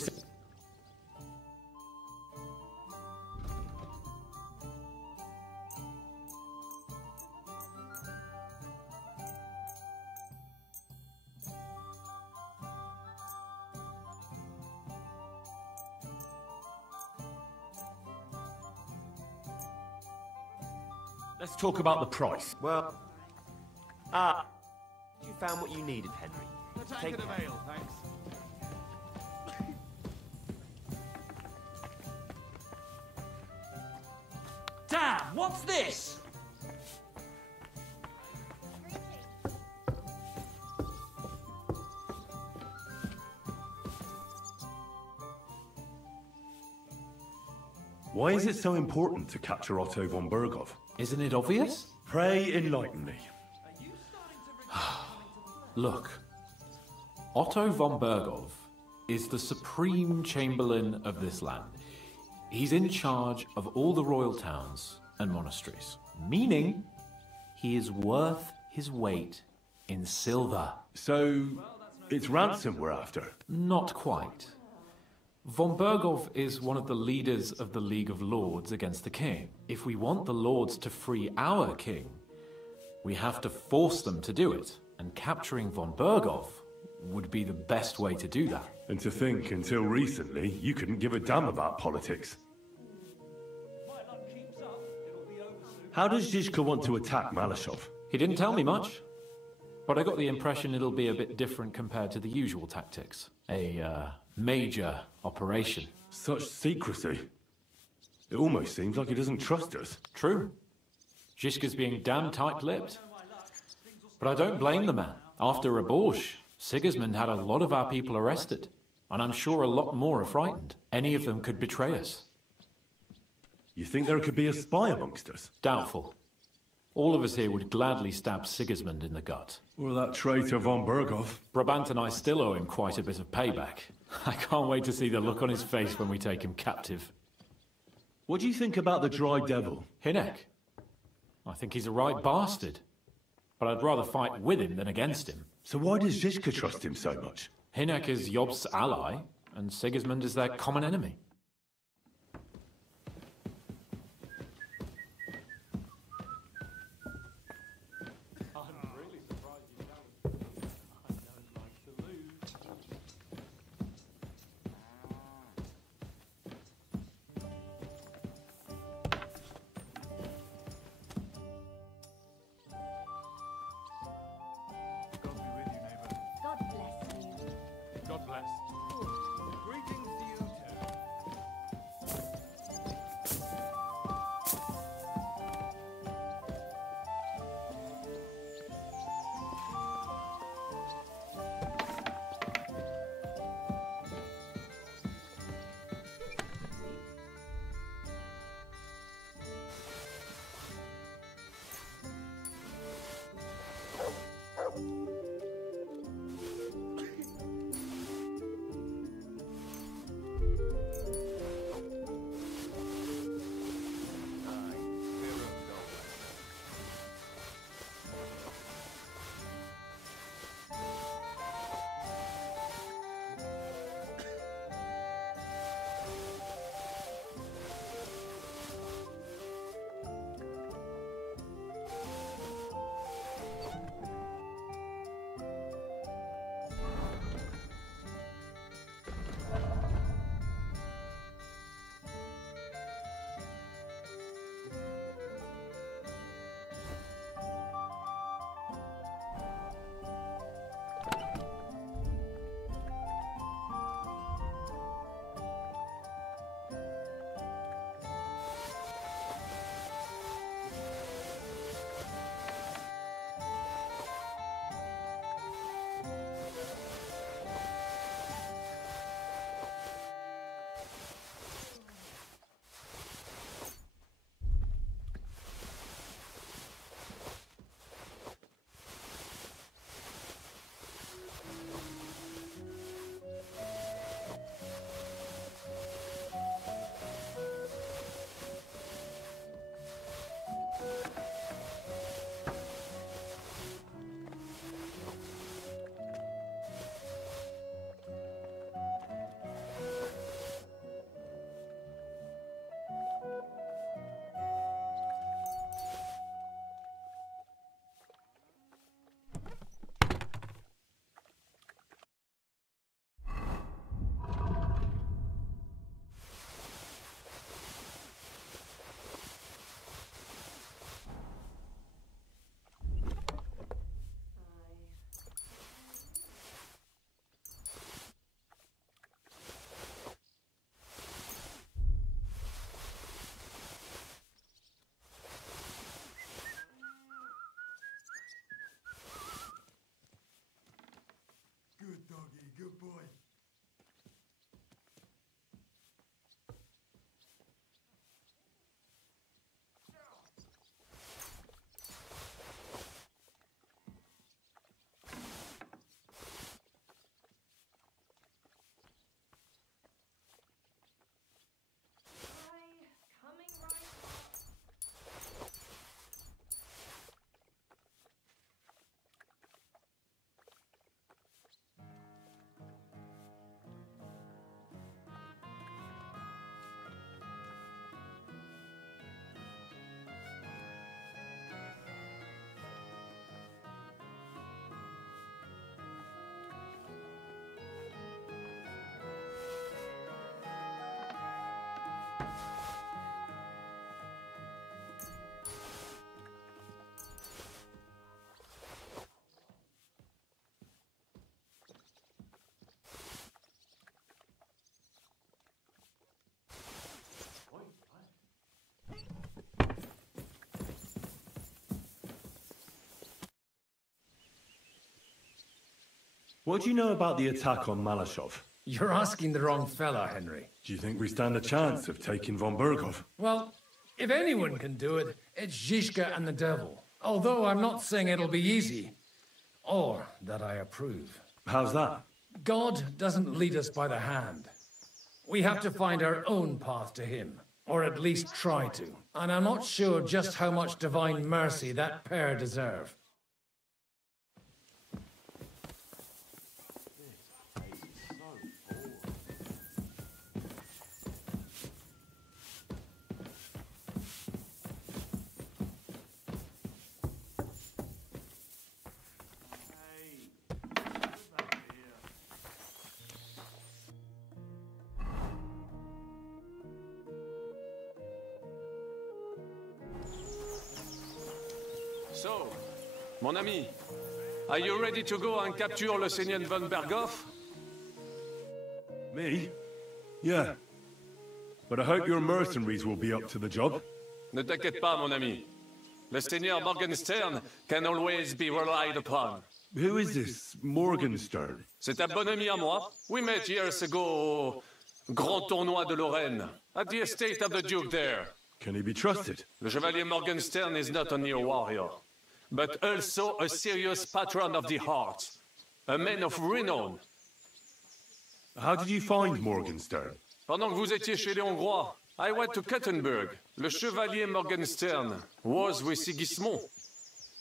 Let's talk about the price. Well... you found what you needed, Henry. Take it. Ale, thanks. Damn, what's this? Why is it so important to capture Otto von Berghoff? Isn't it obvious? Pray enlighten me. Look, Otto von Berghoff is the supreme chamberlain of this land. He's in charge of all the royal towns and monasteries, meaning he is worth his weight in silver. So, it's ransom we're after? Not quite. Von Berghoff is one of the leaders of the League of Lords against the king. If we want the lords to free our king, we have to force them to do it. And capturing von Berghoff would be the best way to do that. And to think, until recently, you couldn't give a damn about politics. How does Zizka want to attack Malashov? He didn't tell me much, but I got the impression it'll be a bit different compared to the usual tactics. A major operation. Such secrecy. It almost seems like he doesn't trust us. True. Zizka's being damn tight-lipped. But I don't blame the man. After Raborj, Sigismund had a lot of our people arrested, and I'm sure a lot more are frightened. Any of them could betray us. You think there could be a spy amongst us? Doubtful. All of us here would gladly stab Sigismund in the gut. Or that traitor von Berghoff. Brabant and I still owe him quite a bit of payback. I can't wait to see the look on his face when we take him captive. What do you think about the Dry Devil? Hinek? I think he's a right bastard. But I'd rather fight with him than against him. So why does Zizka trust him so much? Hinek is Yob's ally, and Sigismund is their common enemy. What do you know about the attack on Malashov? You're asking the wrong fella, Henry. Do you think we stand a chance of taking von Bergov? Well, if anyone can do it, it's Zizka and the devil. Although I'm not saying it'll be easy. Or that I approve. How's that? God doesn't lead us by the hand. We have to find our own path to him. Or at least try to. And I'm not sure just how much divine mercy that pair deserve. So, mon ami, are you ready to go and capture le Seigneur von Bergov? Me? Yeah. But I hope your mercenaries will be up to the job. Ne t'inquiète pas, mon ami. Le Seigneur Morgenstern can always be relied upon. Who is this Morgenstern? C'est un bon ami à moi. We met years ago au Grand Tournoi de Lorraine, at the estate of the Duke there. Can he be trusted? Le Chevalier Morgenstern is not only a warrior, but also a serious patron of the heart, a man of renown. How did you find Morgenstern? Pendant que vous étiez chez les Hongrois, I went to Kuttenberg. Le Chevalier Morgenstern was with Sigismund,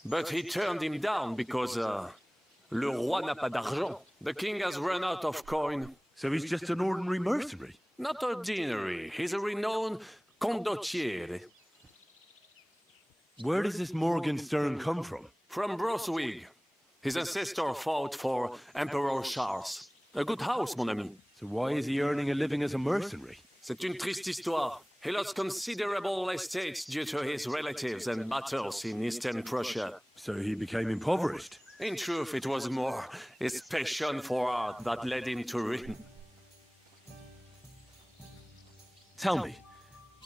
but he turned him down because le roi n'a pas d'argent. The king has run out of coin. So he's just an ordinary mercenary? Not ordinary. He's a renowned condottiere. Where does this Morgenstern come from? From Brunswick. His ancestor fought for Emperor Charles. A good house, mon ami. So why is he earning a living as a mercenary? C'est une triste histoire. He lost considerable estates due to his relatives and battles in Eastern Prussia. So he became impoverished? In truth, it was more his passion for art that led him to ruin. Tell me,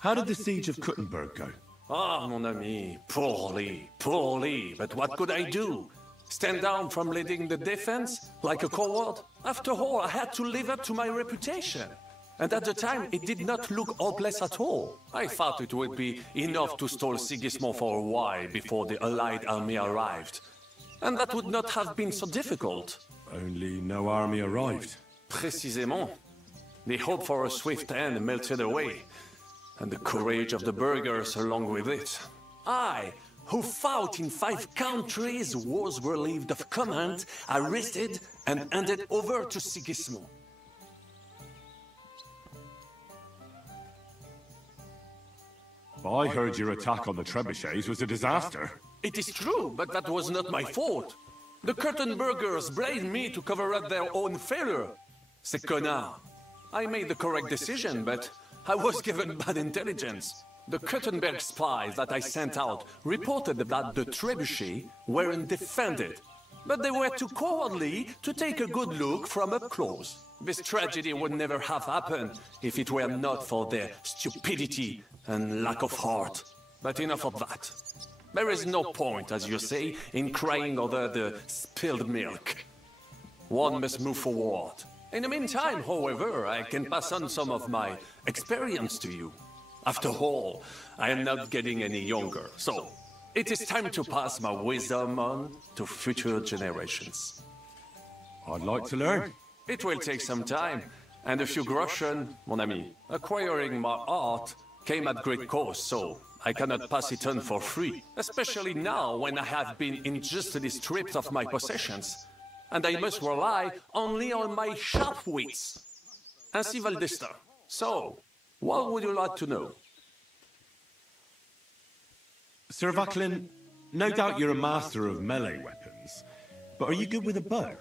how did the siege of Kuttenberg go? Ah, mon ami, poorly, poorly. But what could I do? Stand down from leading the defense like a coward? After all, I had to live up to my reputation. And at the time, it did not look hopeless at all. I thought it would be enough to stall Sigismund for a while before the Allied army arrived. And that would not have been so difficult. Only no army arrived. Précisément. The hope for a swift end melted away, and the courage of the burghers along with it. I, who fought in 5 countries, was relieved of command, arrested, and handed over to Sigismund. I heard your attack on the trebuchets was a disaster. It is true, but that was not my fault. The Kuttenbergers blamed me to cover up their own failure. Ces connards. I made the correct decision, but I was given bad intelligence. The Kuttenberg spies that I sent out reported that the trebuchets weren't defended, but they were too cowardly to take a good look from up close. This tragedy would never have happened if it were not for their stupidity and lack of heart. But enough of that. There is no point, as you say, in crying over the spilled milk. One must move forward. In the meantime, however, I can pass on some of my experience to you. After all, I am not getting any younger, so it is time to pass my wisdom on to future generations. I'd like to learn. It will take some time, and a few groschen, mon ami. Acquiring my art came at great cost, so I cannot pass it on for free. Especially now, when I have been injustly stripped of my possessions, and I must rely only on my sharp wits. Ainsi va le destin. So, what would you like to know? Sir Vaclin, no doubt you're a master of melee weapons, but are you good with a bow?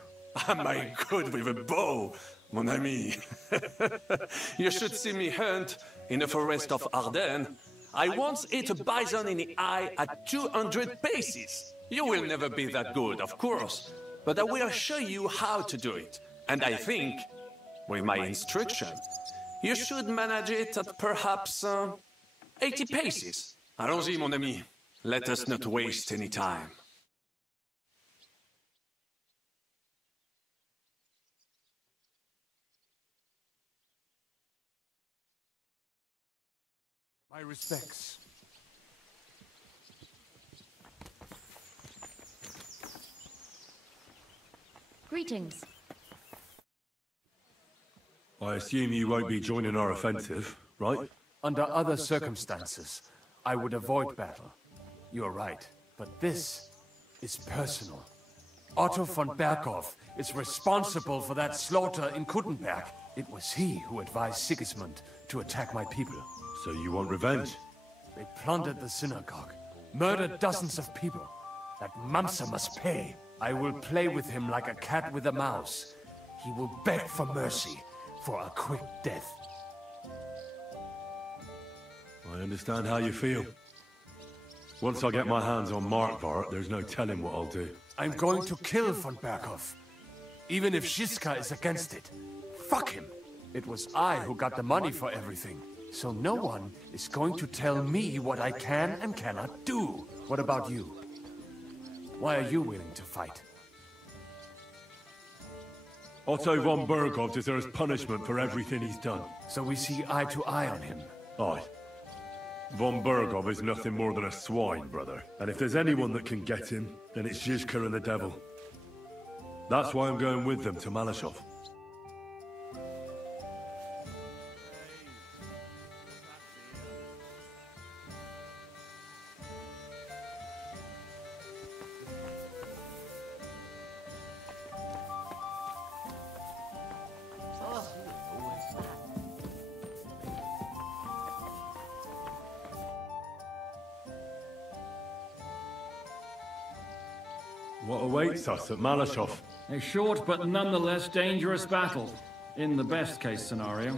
Am I good with a bow, mon ami? You should see me hunt in the forest of Ardennes. I once hit a bison in the eye at 200 paces. You will never be that good, of course, but I will show you how to do it. And I think, with my instruction, you should manage it at perhaps 80 paces. Allons-y, mon ami. Let us not waste any time. My respects. Greetings. I assume you won't be joining our offensive, right? Under other circumstances, I would avoid battle. You're right, but this is personal. Otto von Berkhoff is responsible for that slaughter in Kuttenberg. It was he who advised Sigismund to attack my people. So you want revenge? They plundered the synagogue, murdered dozens of people. That Mamsa must pay. I will play with him like a cat with a mouse. He will beg for mercy, for a quick death. I understand how you feel. Once I get my hands on Markvart, there's no telling what I'll do. I'm going to kill von Berkhoff, even if Shiska is against it. Fuck him! It was I who got the money for everything, so no one is going to tell me what I can and cannot do. What about you? Why are you willing to fight? Otto von Berkhoff deserves punishment for everything he's done. So we see eye to eye on him. Aye. Von Berkhoff is nothing more than a swine, brother. And if there's anyone that can get him, then it's Zizka and the devil. That's why I'm going with them to Malashov. What awaits us at Malashov? A short but nonetheless dangerous battle, in the best case scenario.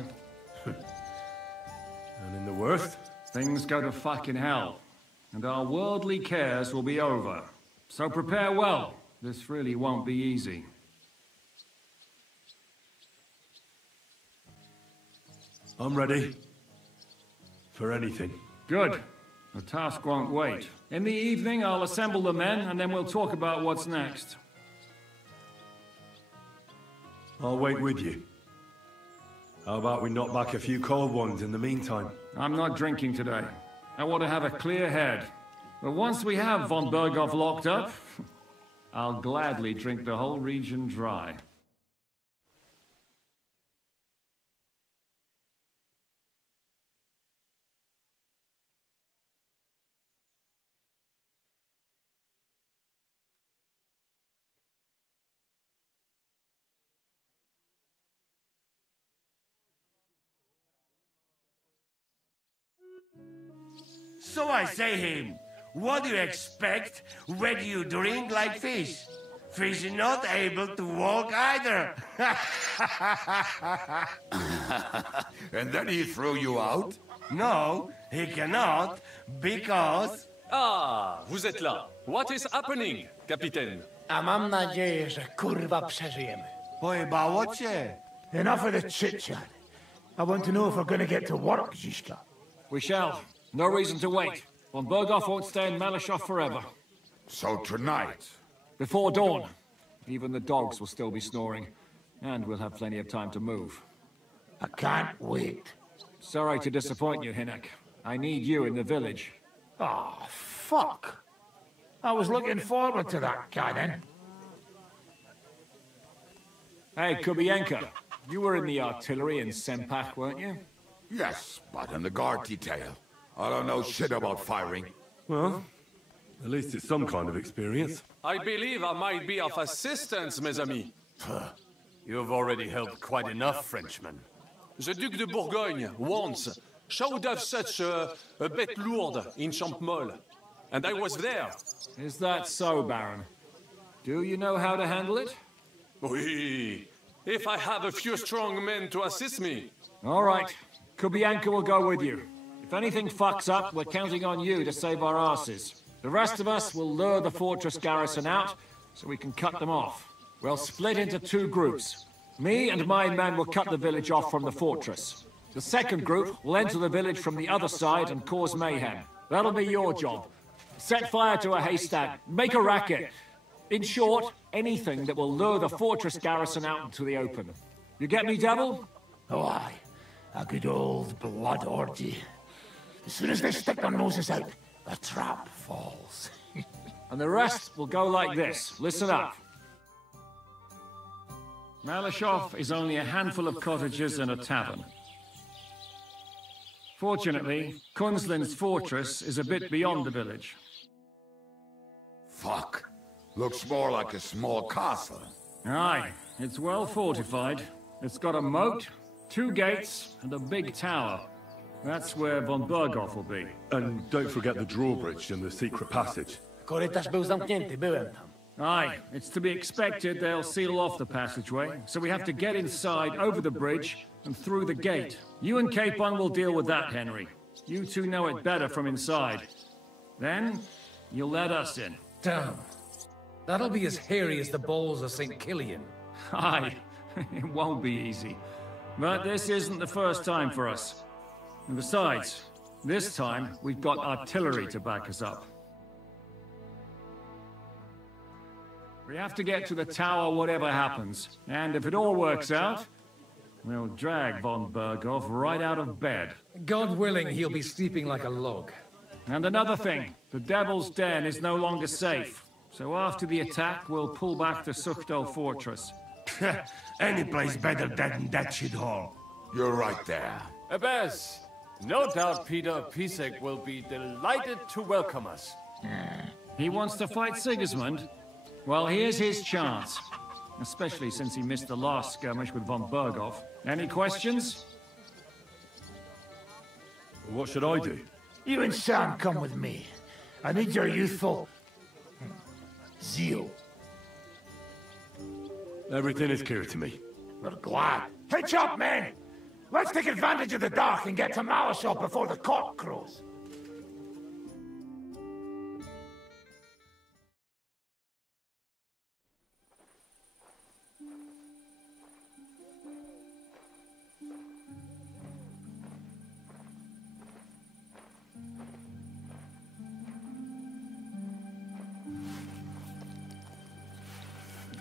And in the worst? Things go to fucking hell, and our worldly cares will be over. So prepare well. This really won't be easy. I'm ready. For anything. Good. The task won't wait. In the evening, I'll assemble the men, and then we'll talk about what's next. I'll wait with you. How about we knock back a few cold ones in the meantime? I'm not drinking today. I want to have a clear head. But once we have von Berkhoff locked up, I'll gladly drink the whole region dry. So I say him, what do you expect when you drink like fish? Fish is not able to walk either. And then he threw you out? No, he cannot, because... Ah, vous êtes là. What is happening, Capitaine? A mam nadzieję, że kurwa przeżyjemy. Pojebało cię? Enough of the chit-chat. I want to know if we're gonna get to work, Zizka. We shall. No reason to wait. Von Berkhoff won't stay in Malashov forever. So tonight? Before dawn. Even the dogs will still be snoring. And we'll have plenty of time to move. I can't wait. Sorry to disappoint you, Hinek. I need you in the village. Oh, fuck. I was looking forward to that, cannon. Hey, Kubienko. You were in the artillery in Sempak, weren't you? Yes, but in the guard detail. I don't know shit about firing. Well, at least it's some kind of experience. I believe I might be of assistance, mes amis. You've already helped quite enough, Frenchman. The Duc de Bourgogne, once, showed us such a bête lourde in Champmol. And I was there. Is that so, Baron? Do you know how to handle it? Oui. If I have a few strong men to assist me. All right. Kubienko will go with you. If anything fucks up, we're counting on you to save our asses. The rest of us will lure the fortress garrison out, so we can cut them off. We'll split into two groups. Me and my men will cut the village off from the fortress. The second group will enter the village from the other side and cause mayhem. That'll be your job. Set fire to a haystack, make a racket. In short, anything that will lure the fortress garrison out into the open. You get me, Devil? Oh, aye. A good old blood orgy. As soon as they stick their noses out, the trap falls. And the rest will go like this. Listen up. Malashov is only a handful of cottages and a tavern. Fortunately, Kunzlin's fortress is a bit beyond the village. Fuck. Looks more like a small castle. Aye, it's well fortified. It's got a moat, 2 gates, and a big tower. That's where von Berghoff will be. And don't forget the drawbridge and the secret passage. Korytarz był zamknięty, byłem tam. Aye, it's to be expected they'll seal off the passageway, so we have to get inside, over the bridge, and through the gate. You and Capon will deal with that, Henry. You two know it better from inside. Then, you'll let us in. Damn. That'll be as hairy as the balls of St. Killian. Aye, it won't be easy. But this isn't the first time for us. And besides, this time, we've got artillery to back us up. We have to get to the tower whatever happens. And if it all works out, we'll drag von Berghoff right out of bed. God willing, he'll be sleeping like a log. And another thing, the Devil's Den is no longer safe. So after the attack, we'll pull back to Suchto Fortress. Any place better than that shithole. You're right there. Abbas, no doubt Peter Pisek will be delighted to welcome us. He wants to fight Sigismund? Well, here's his chance. Especially since he missed the last skirmish with von Berghoff. Any questions? What should I do? You and Sam come with me. I need your youthful zeal. Everything is clear to me. We're glad. Hitch up, men! Let's take advantage of the dark and get to Malashov before the cock crows.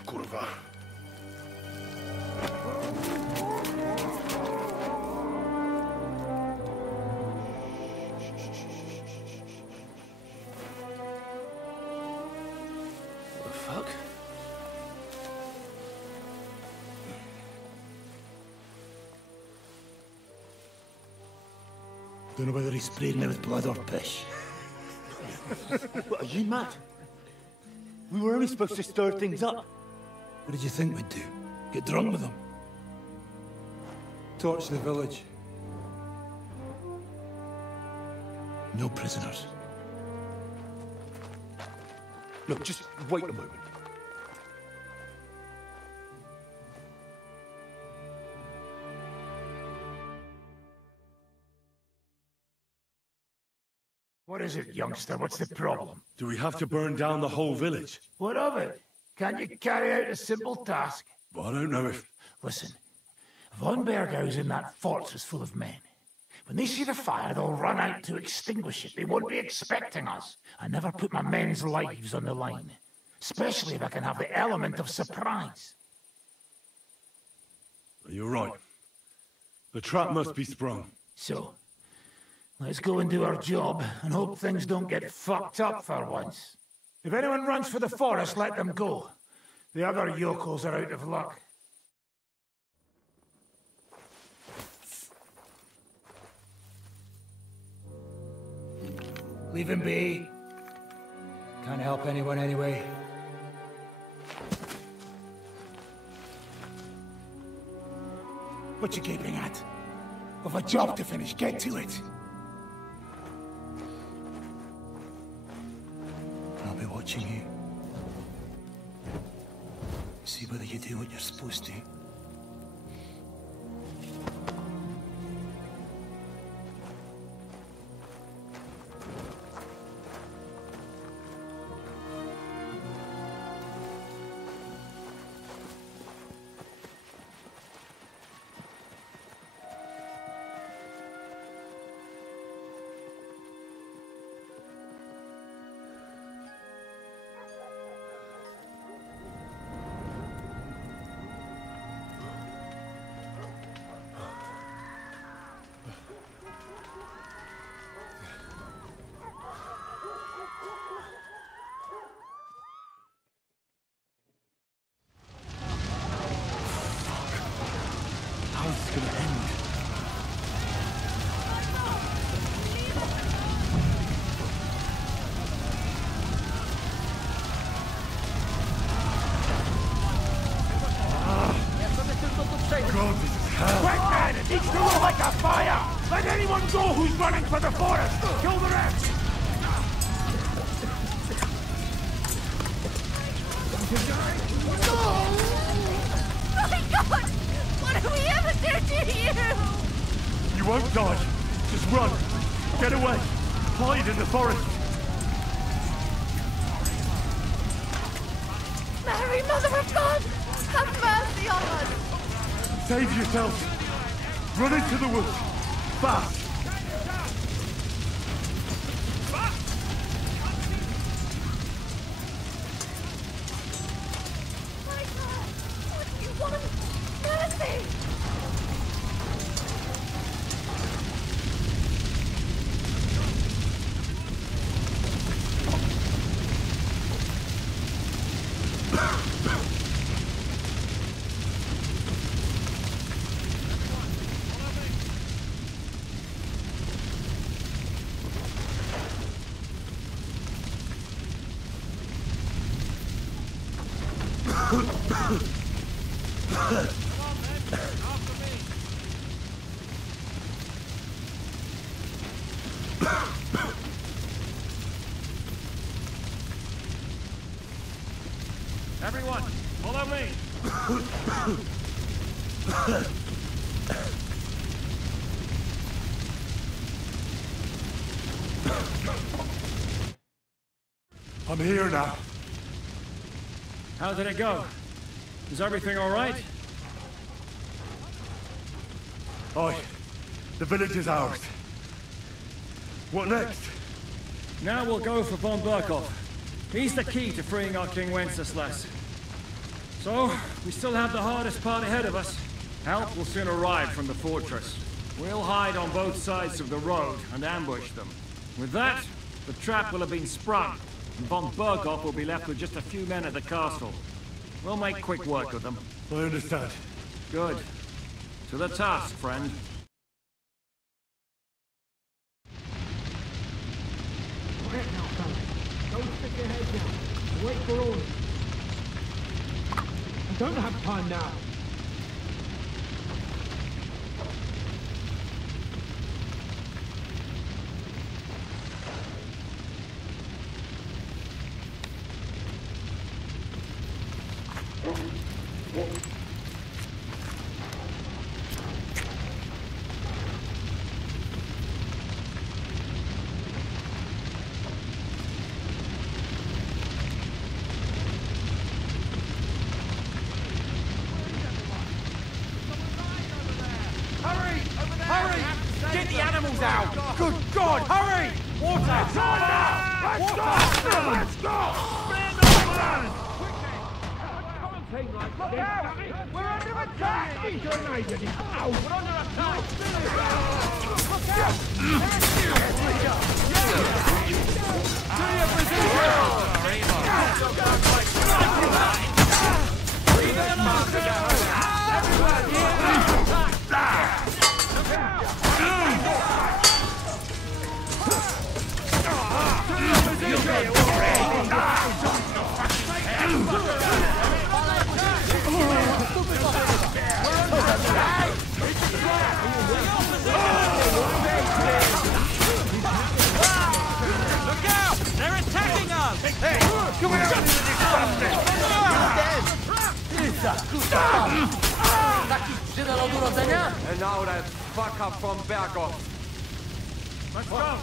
Kurwa. What the fuck? Don't know whether he sprayed me with blood or piss. What, are you mad? We were only supposed to stir things up. What did you think we'd do? Get drunk with them? Torch the village. No prisoners. Look, just wait a moment. What is it, youngster? What's the problem? Do we have to burn down the whole village? What of it? Can't you carry out a simple task? Well, I don't know if... Listen, von Berghaus in that fortress full of men. When they see the fire, they'll run out to extinguish it. They won't be expecting us. I never put my men's lives on the line. Especially if I can have the element of surprise. You're right. The trap must be sprung. So, let's go and do our job, and hope things don't get fucked up for once. If anyone runs for the forest, let them go. The other yokels are out of luck. Leave him be. Can't help anyone anyway. What you gaping at? We've a job to finish. Get to it. I'll be watching you. See whether you do what you're supposed to. know who's running for the forest! Kill the rest! No! My God! What do we ever do to you? You won't die. Just run. Get away. Hide in the forest. Mary, Mother of God! Have mercy on us! Save yourselves. Run into the woods. Fast. My God! What do you want? Mercy! Everyone, follow me! I'm here now. How did it go? Is everything all right? Aye. The village is ours. What next? Now we'll go for von Berkov. He's the key to freeing our King Wenceslas. So, we still have the hardest part ahead of us. Help will soon arrive from the fortress. We'll hide on both sides of the road and ambush them. With that, the trap will have been sprung, and von Berkov will be left with just a few men at the castle. We'll make quick work of them. I understand. Good. To the task, friend. Quiet now, fellas. Don't stick your head down. Wait for orders. I don't have time now. Hurry! Get the animals out! Good God, hurry! Water! Let's go now! Let's go! Let's go! Man Look out! We're under attack! We're under attack! Look out! And now that fuck up from Berkov. Let's go!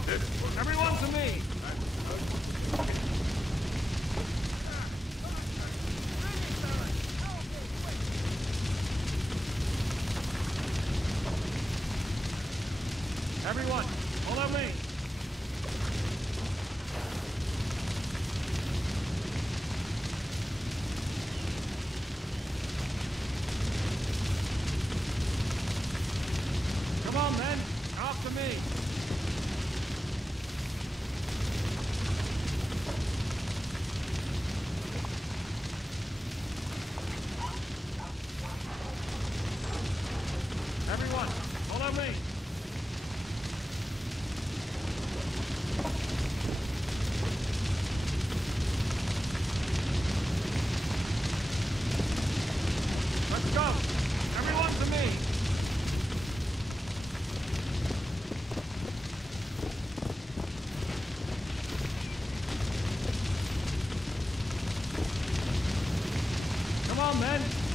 Everyone to me! Everyone, follow me! Come on, men! After me! Everyone, follow me!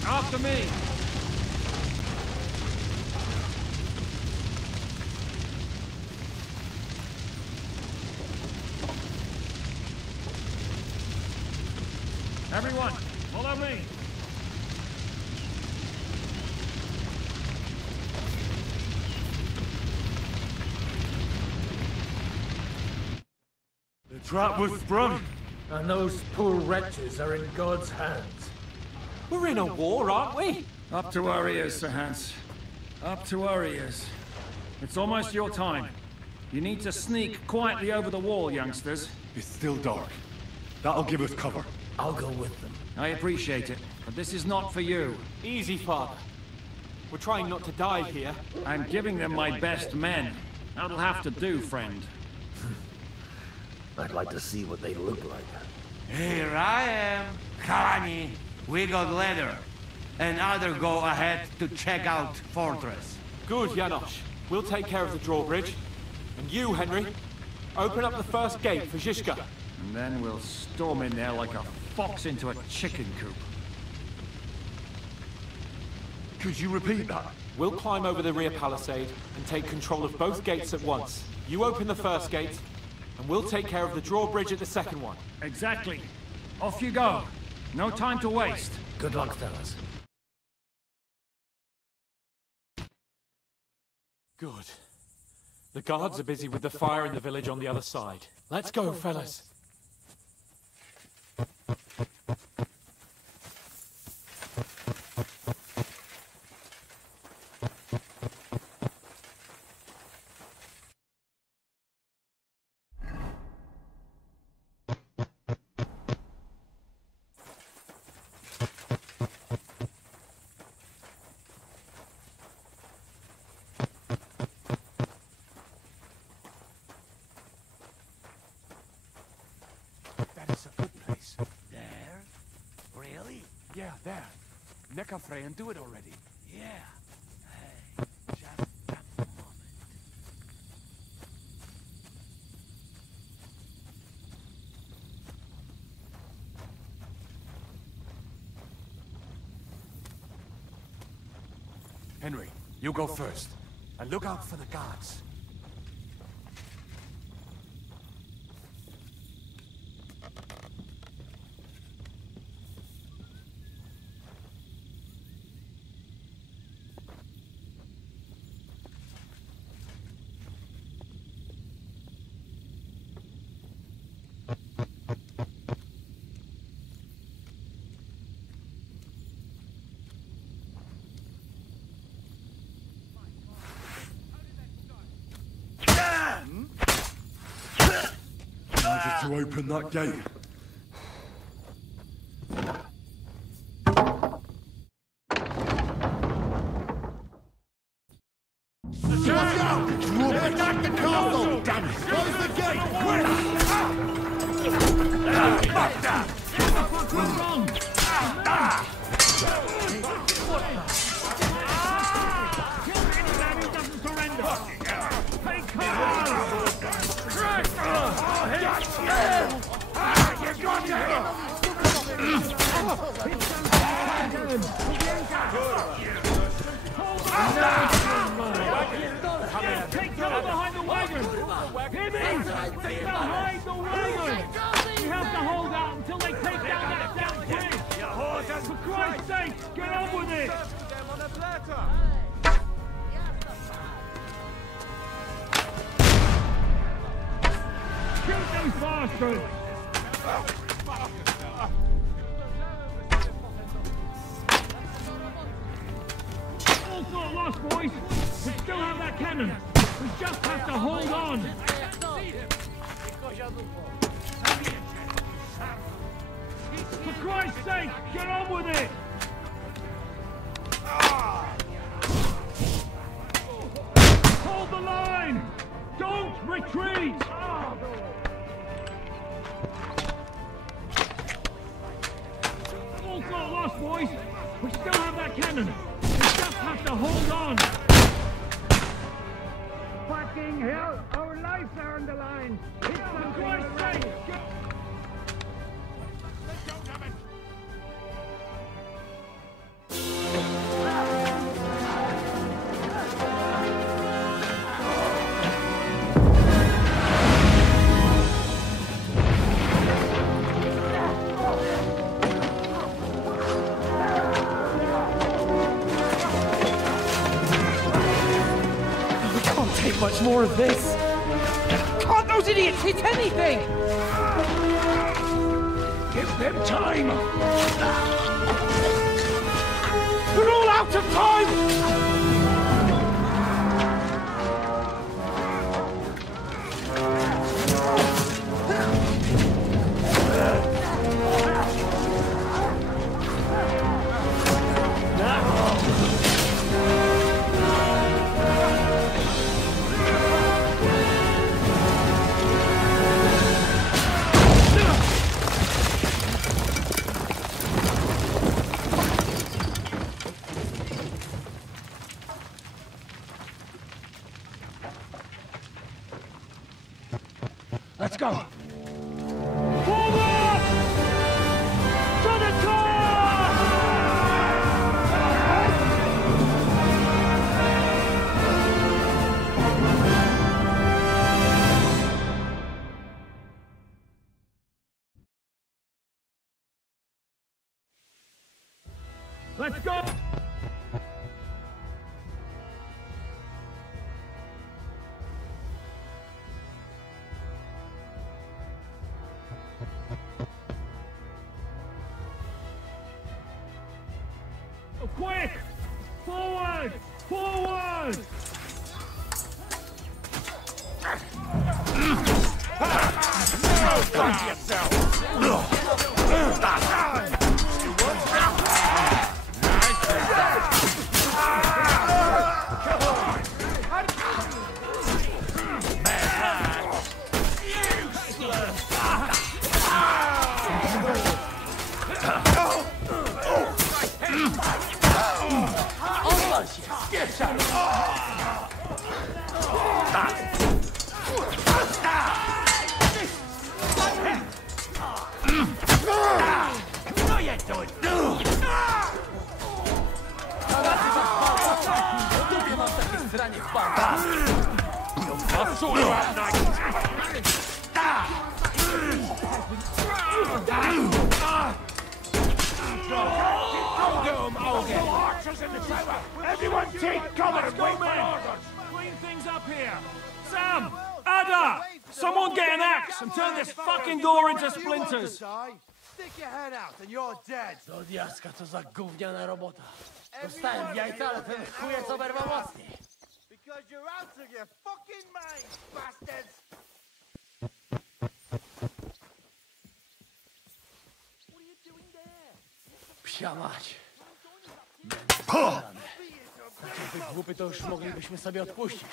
After me! Everyone, follow me! The trap was sprung. And those poor wretches are in God's hands. We're in a war, aren't we? Up to our ears, Sir Hans. Up to our ears. It's almost your time. You need to sneak quietly over the wall, youngsters. It's still dark. That'll give us cover. I'll go with them. I appreciate it, but this is not for you. Easy, Father. We're trying not to die here. I'm giving them my best men. That'll have to do, friend. I'd like to see what they look like. Here I am, Kani. We got leather. And other go ahead to check out fortress. Good, Janosch. We'll take care of the drawbridge. And you, Henry, open up the first gate for Zizka. And then we'll storm in there like a fox into a chicken coop. Could you repeat that? We'll climb over the rear palisade and take control of both gates at once. You open the first gate, and we'll take care of the drawbridge at the second one. Exactly. Off you go. No time to waste. Good luck, fellas. Good. The guards are busy with the fire in the village on the other side. Let's go, fellas. Yeah, there. Neckarfrey and do it already. Yeah. Hey, just that moment. Henry, you go first. And look out for the guards. Just to open that gate. Watch out! They attacked the castle! Damn it! Close the gate! Quick! Fuck that! What's wrong? Take cover behind the wagon! Hear me! Behind the wagon! We have to hold out until they take down that damn bridge! For Christ's sake, get on with it! Shoot these bastards! All thought lost, boys! We still have that cannon! We just have to hold on! For Christ's sake, get on with it! Hold the line! Don't retreat! All thought lost, boys! We still have that cannon! We just have to hold on! Fucking hell! Our lives are on the line! It's for Christ's sake! of this. Can't those idiots hit anything? Give them time. They're all out of time! Let's go! Forward! To the top! Let's go! Quick! Forward! Forward! Fuck yourself! Everyone take cover and wait for orders! Clean things up here! Sam! Ada! Someone get an axe and turn this fucking door into splinters! Stick your head out and you're dead! Do diaska, co za gówniana robota. Dostałem w jajca, ale ten chuje co berwa mocniej. Because you're out of your fucking mind, bastards! Psia mać. Takie wygłupy to już moglibyśmy sobie odpuścić.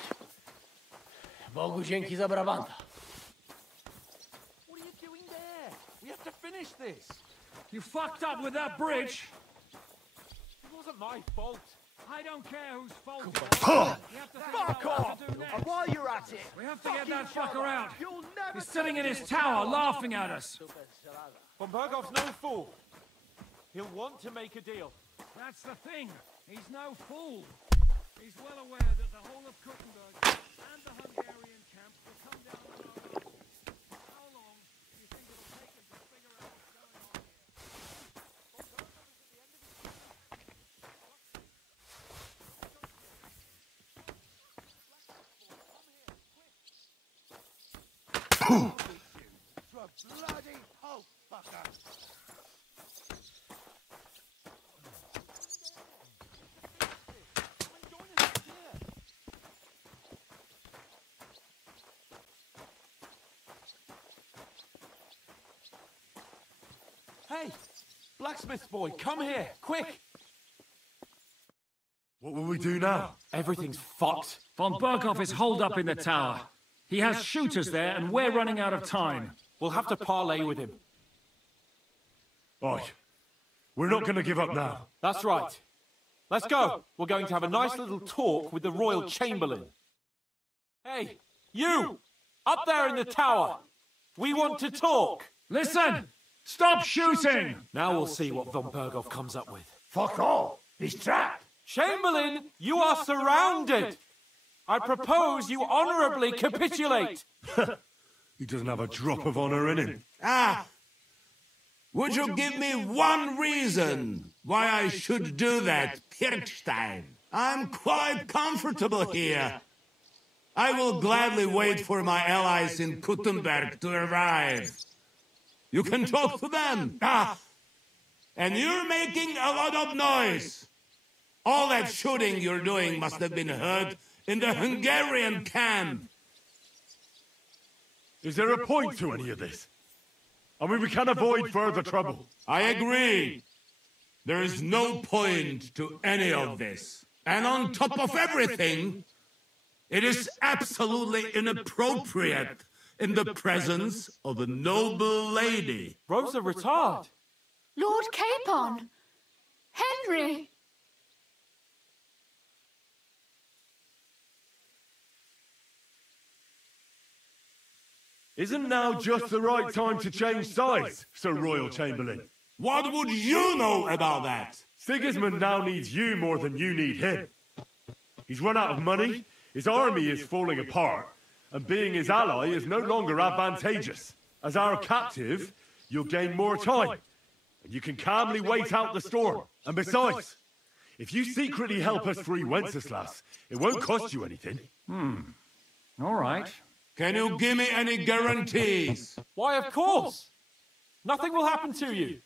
Bogu dzięki za brabanta. We have to finish this! You fucked up with that bridge! It wasn't my fault. I don't care whose fault it was. We have to Fuck off! And while you're at it, we have to get that fucker out. He's sitting in his tower laughing at us. Von Bergov's no fool. He'll want to make a deal. That's the thing. He's no fool. He's well aware that the whole of Kuttenberg and the Hungarian camp will come down on our own. How long do you think it'll take him to figure out what's going on here? bloody hope, fucker! Hey! Blacksmith boy, come here, quick! What will we do now? Everything's fucked. Von Berghoff is holed up in the tower. He has shooters there, and we're running out of time. We'll have to parley with him. Oi, we're not going to give up now. That's right. Let's go. We're going to have a nice little talk with the Royal Chamberlain. Hey, you! Up there in the tower! We want to talk! Listen! Stop shooting! Now we'll see what Von Berghoff comes up with. Fuck all! He's trapped! Chamberlain, you are surrounded! I propose you honorably capitulate! He doesn't have a drop of honor in him. Ah! Would you give me one reason why I should do that, Pirkstein? I'm quite comfortable here. I will gladly wait for my allies in Kuttenberg to arrive. You can talk to them. And you're making a lot of noise. All that shooting you're doing must have been heard in the Hungarian camp. Is there a point to any of this? I mean, we can avoid further trouble. I agree. There is no point to any of this. And on top of everything, it is absolutely inappropriate in the presence of a noble lady. Rosa Retard! Lord Capon! Henry! Isn't now just the right time to change sides, Sir Royal Chamberlain? What would you know about that? Sigismund now needs you more than you need him. He's run out of money, his army is falling apart, and being his ally is no longer advantageous. As our captive, you'll gain more time, and you can calmly wait out the storm. And besides, if you secretly help us free Wenceslas, it won't cost you anything. All right. Can you give me any guarantees? Why, of course! Nothing will happen to you.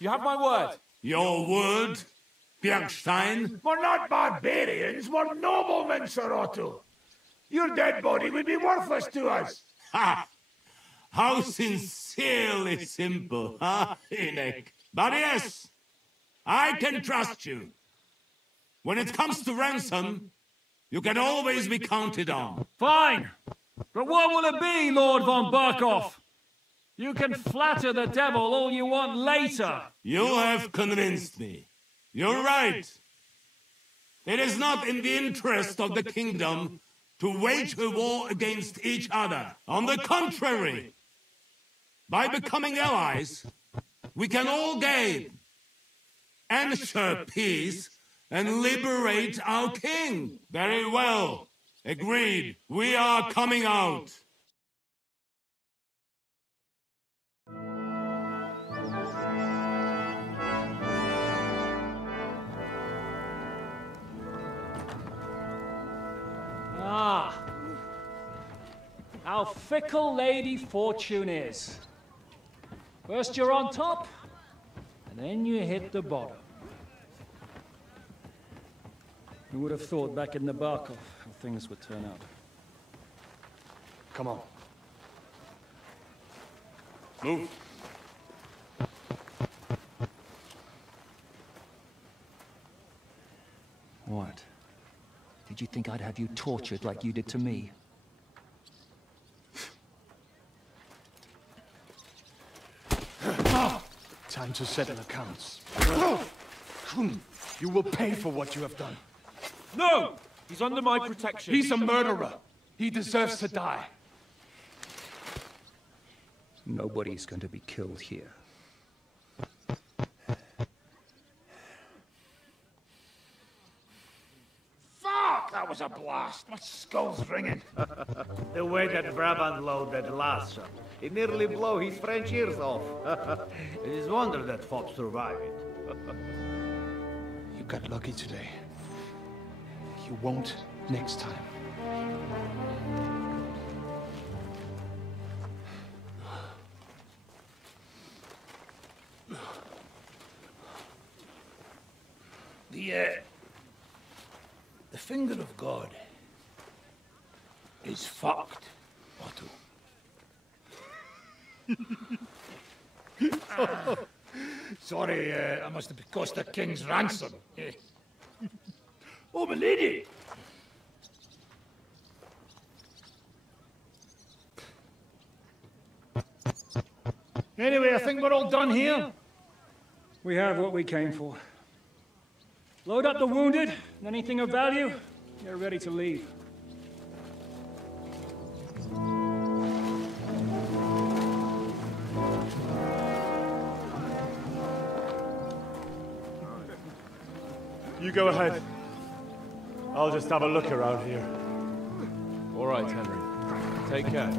You have my word. Your word, Bjergstein? We're not barbarians, we're noblemen, Sir Otto. Your dead body would be worthless to us. Ha! How sincerely simple, huh, Enoch? But yes, I can trust you. When it comes to ransom, you can always be counted on. Fine! But what will it be, Lord von Berkhoff? You can flatter the devil all you want later. You have convinced me. You're right. It is not in the interest of the kingdom to wage a war against each other. On the contrary, by becoming allies, we can all gain, ensure peace, and liberate our king. Very well. Agreed. We are coming out. Ah, how fickle Lady Fortune is. First you're on top, and then you hit the bottom. Who would have thought back in the Barkov how things would turn out? Come on. Move. What? Did you think I'd have you tortured like you did to me? Time to settle accounts. You will pay for what you have done. No! He's under my protection. He's a murderer. He deserves to die. Nobody's going to be killed here. Fuck! That was a blast. My skull's ringing. The way that Brabant loaded Lasso, it nearly blew his French ears off. It is wonder that Fox survived it. You got lucky today. You won't next time. The finger of God is fucked, Otto. Sorry, I must have cost the king's ransom. Oh, my lady! Anyway, I think we're all done here. We have what we came for. Load up the wounded, and anything of value, get ready to leave. You go ahead. I'll just have a look around here. All right, Henry. Take care.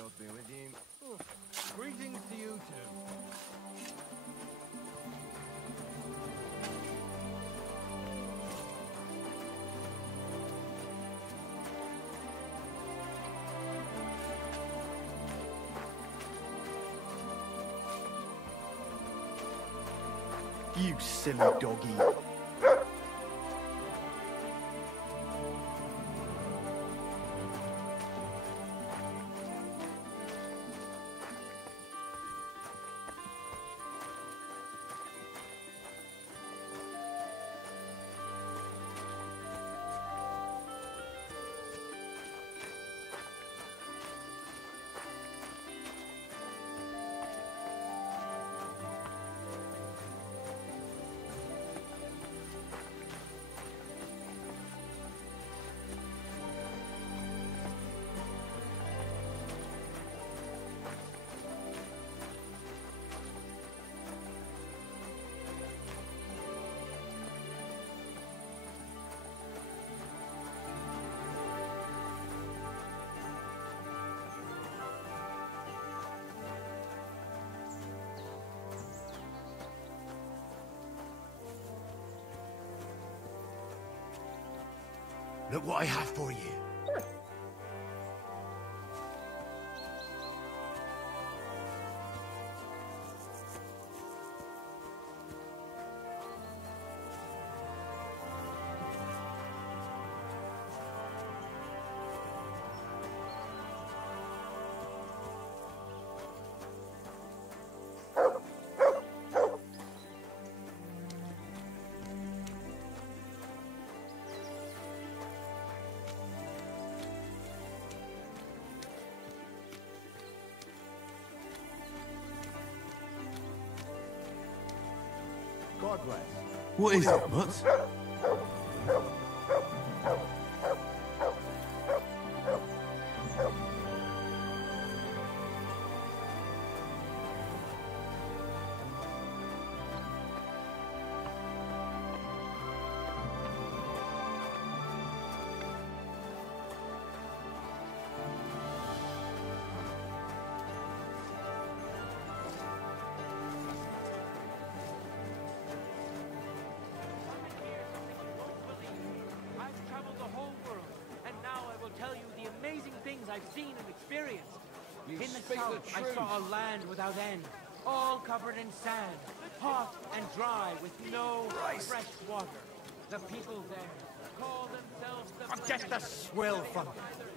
God be with you. Oh, greetings to you too. You silly doggy. Look what I have for you. God bless. What is it, Mutt? I've traveled the whole world, and now I will tell you the amazing things I've seen and experienced. You In the speak the south, I truth. saw a land without end, all covered in sand, hot and dry, with no fresh water. The people there call themselves the... Get the swill from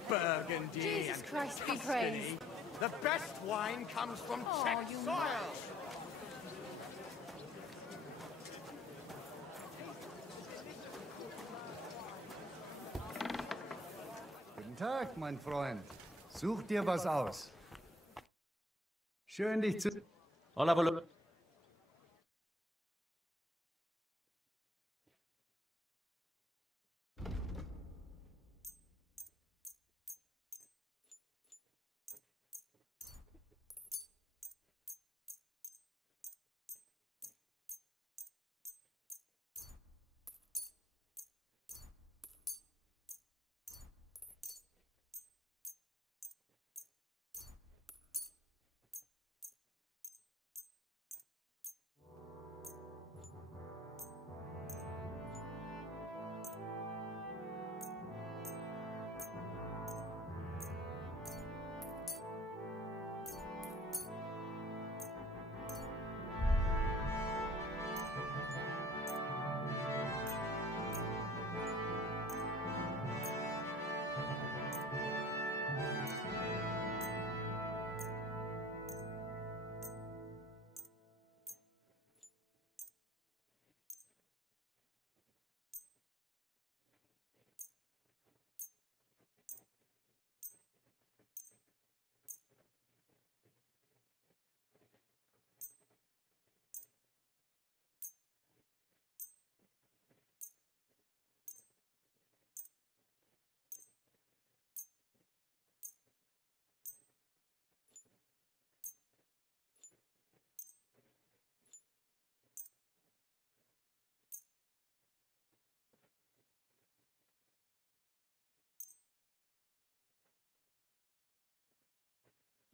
Burgundy Jesus and Christ be Tuscany. praised. The best wine comes from Oh, Czech you soil. Guten Tag, mein Freund. Such dir was aus. Schön, dich zu... Hola, boludo.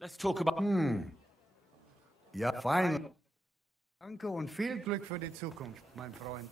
Let's talk about... Ja, fein. Danke und viel Glück für die Zukunft, mein Freund.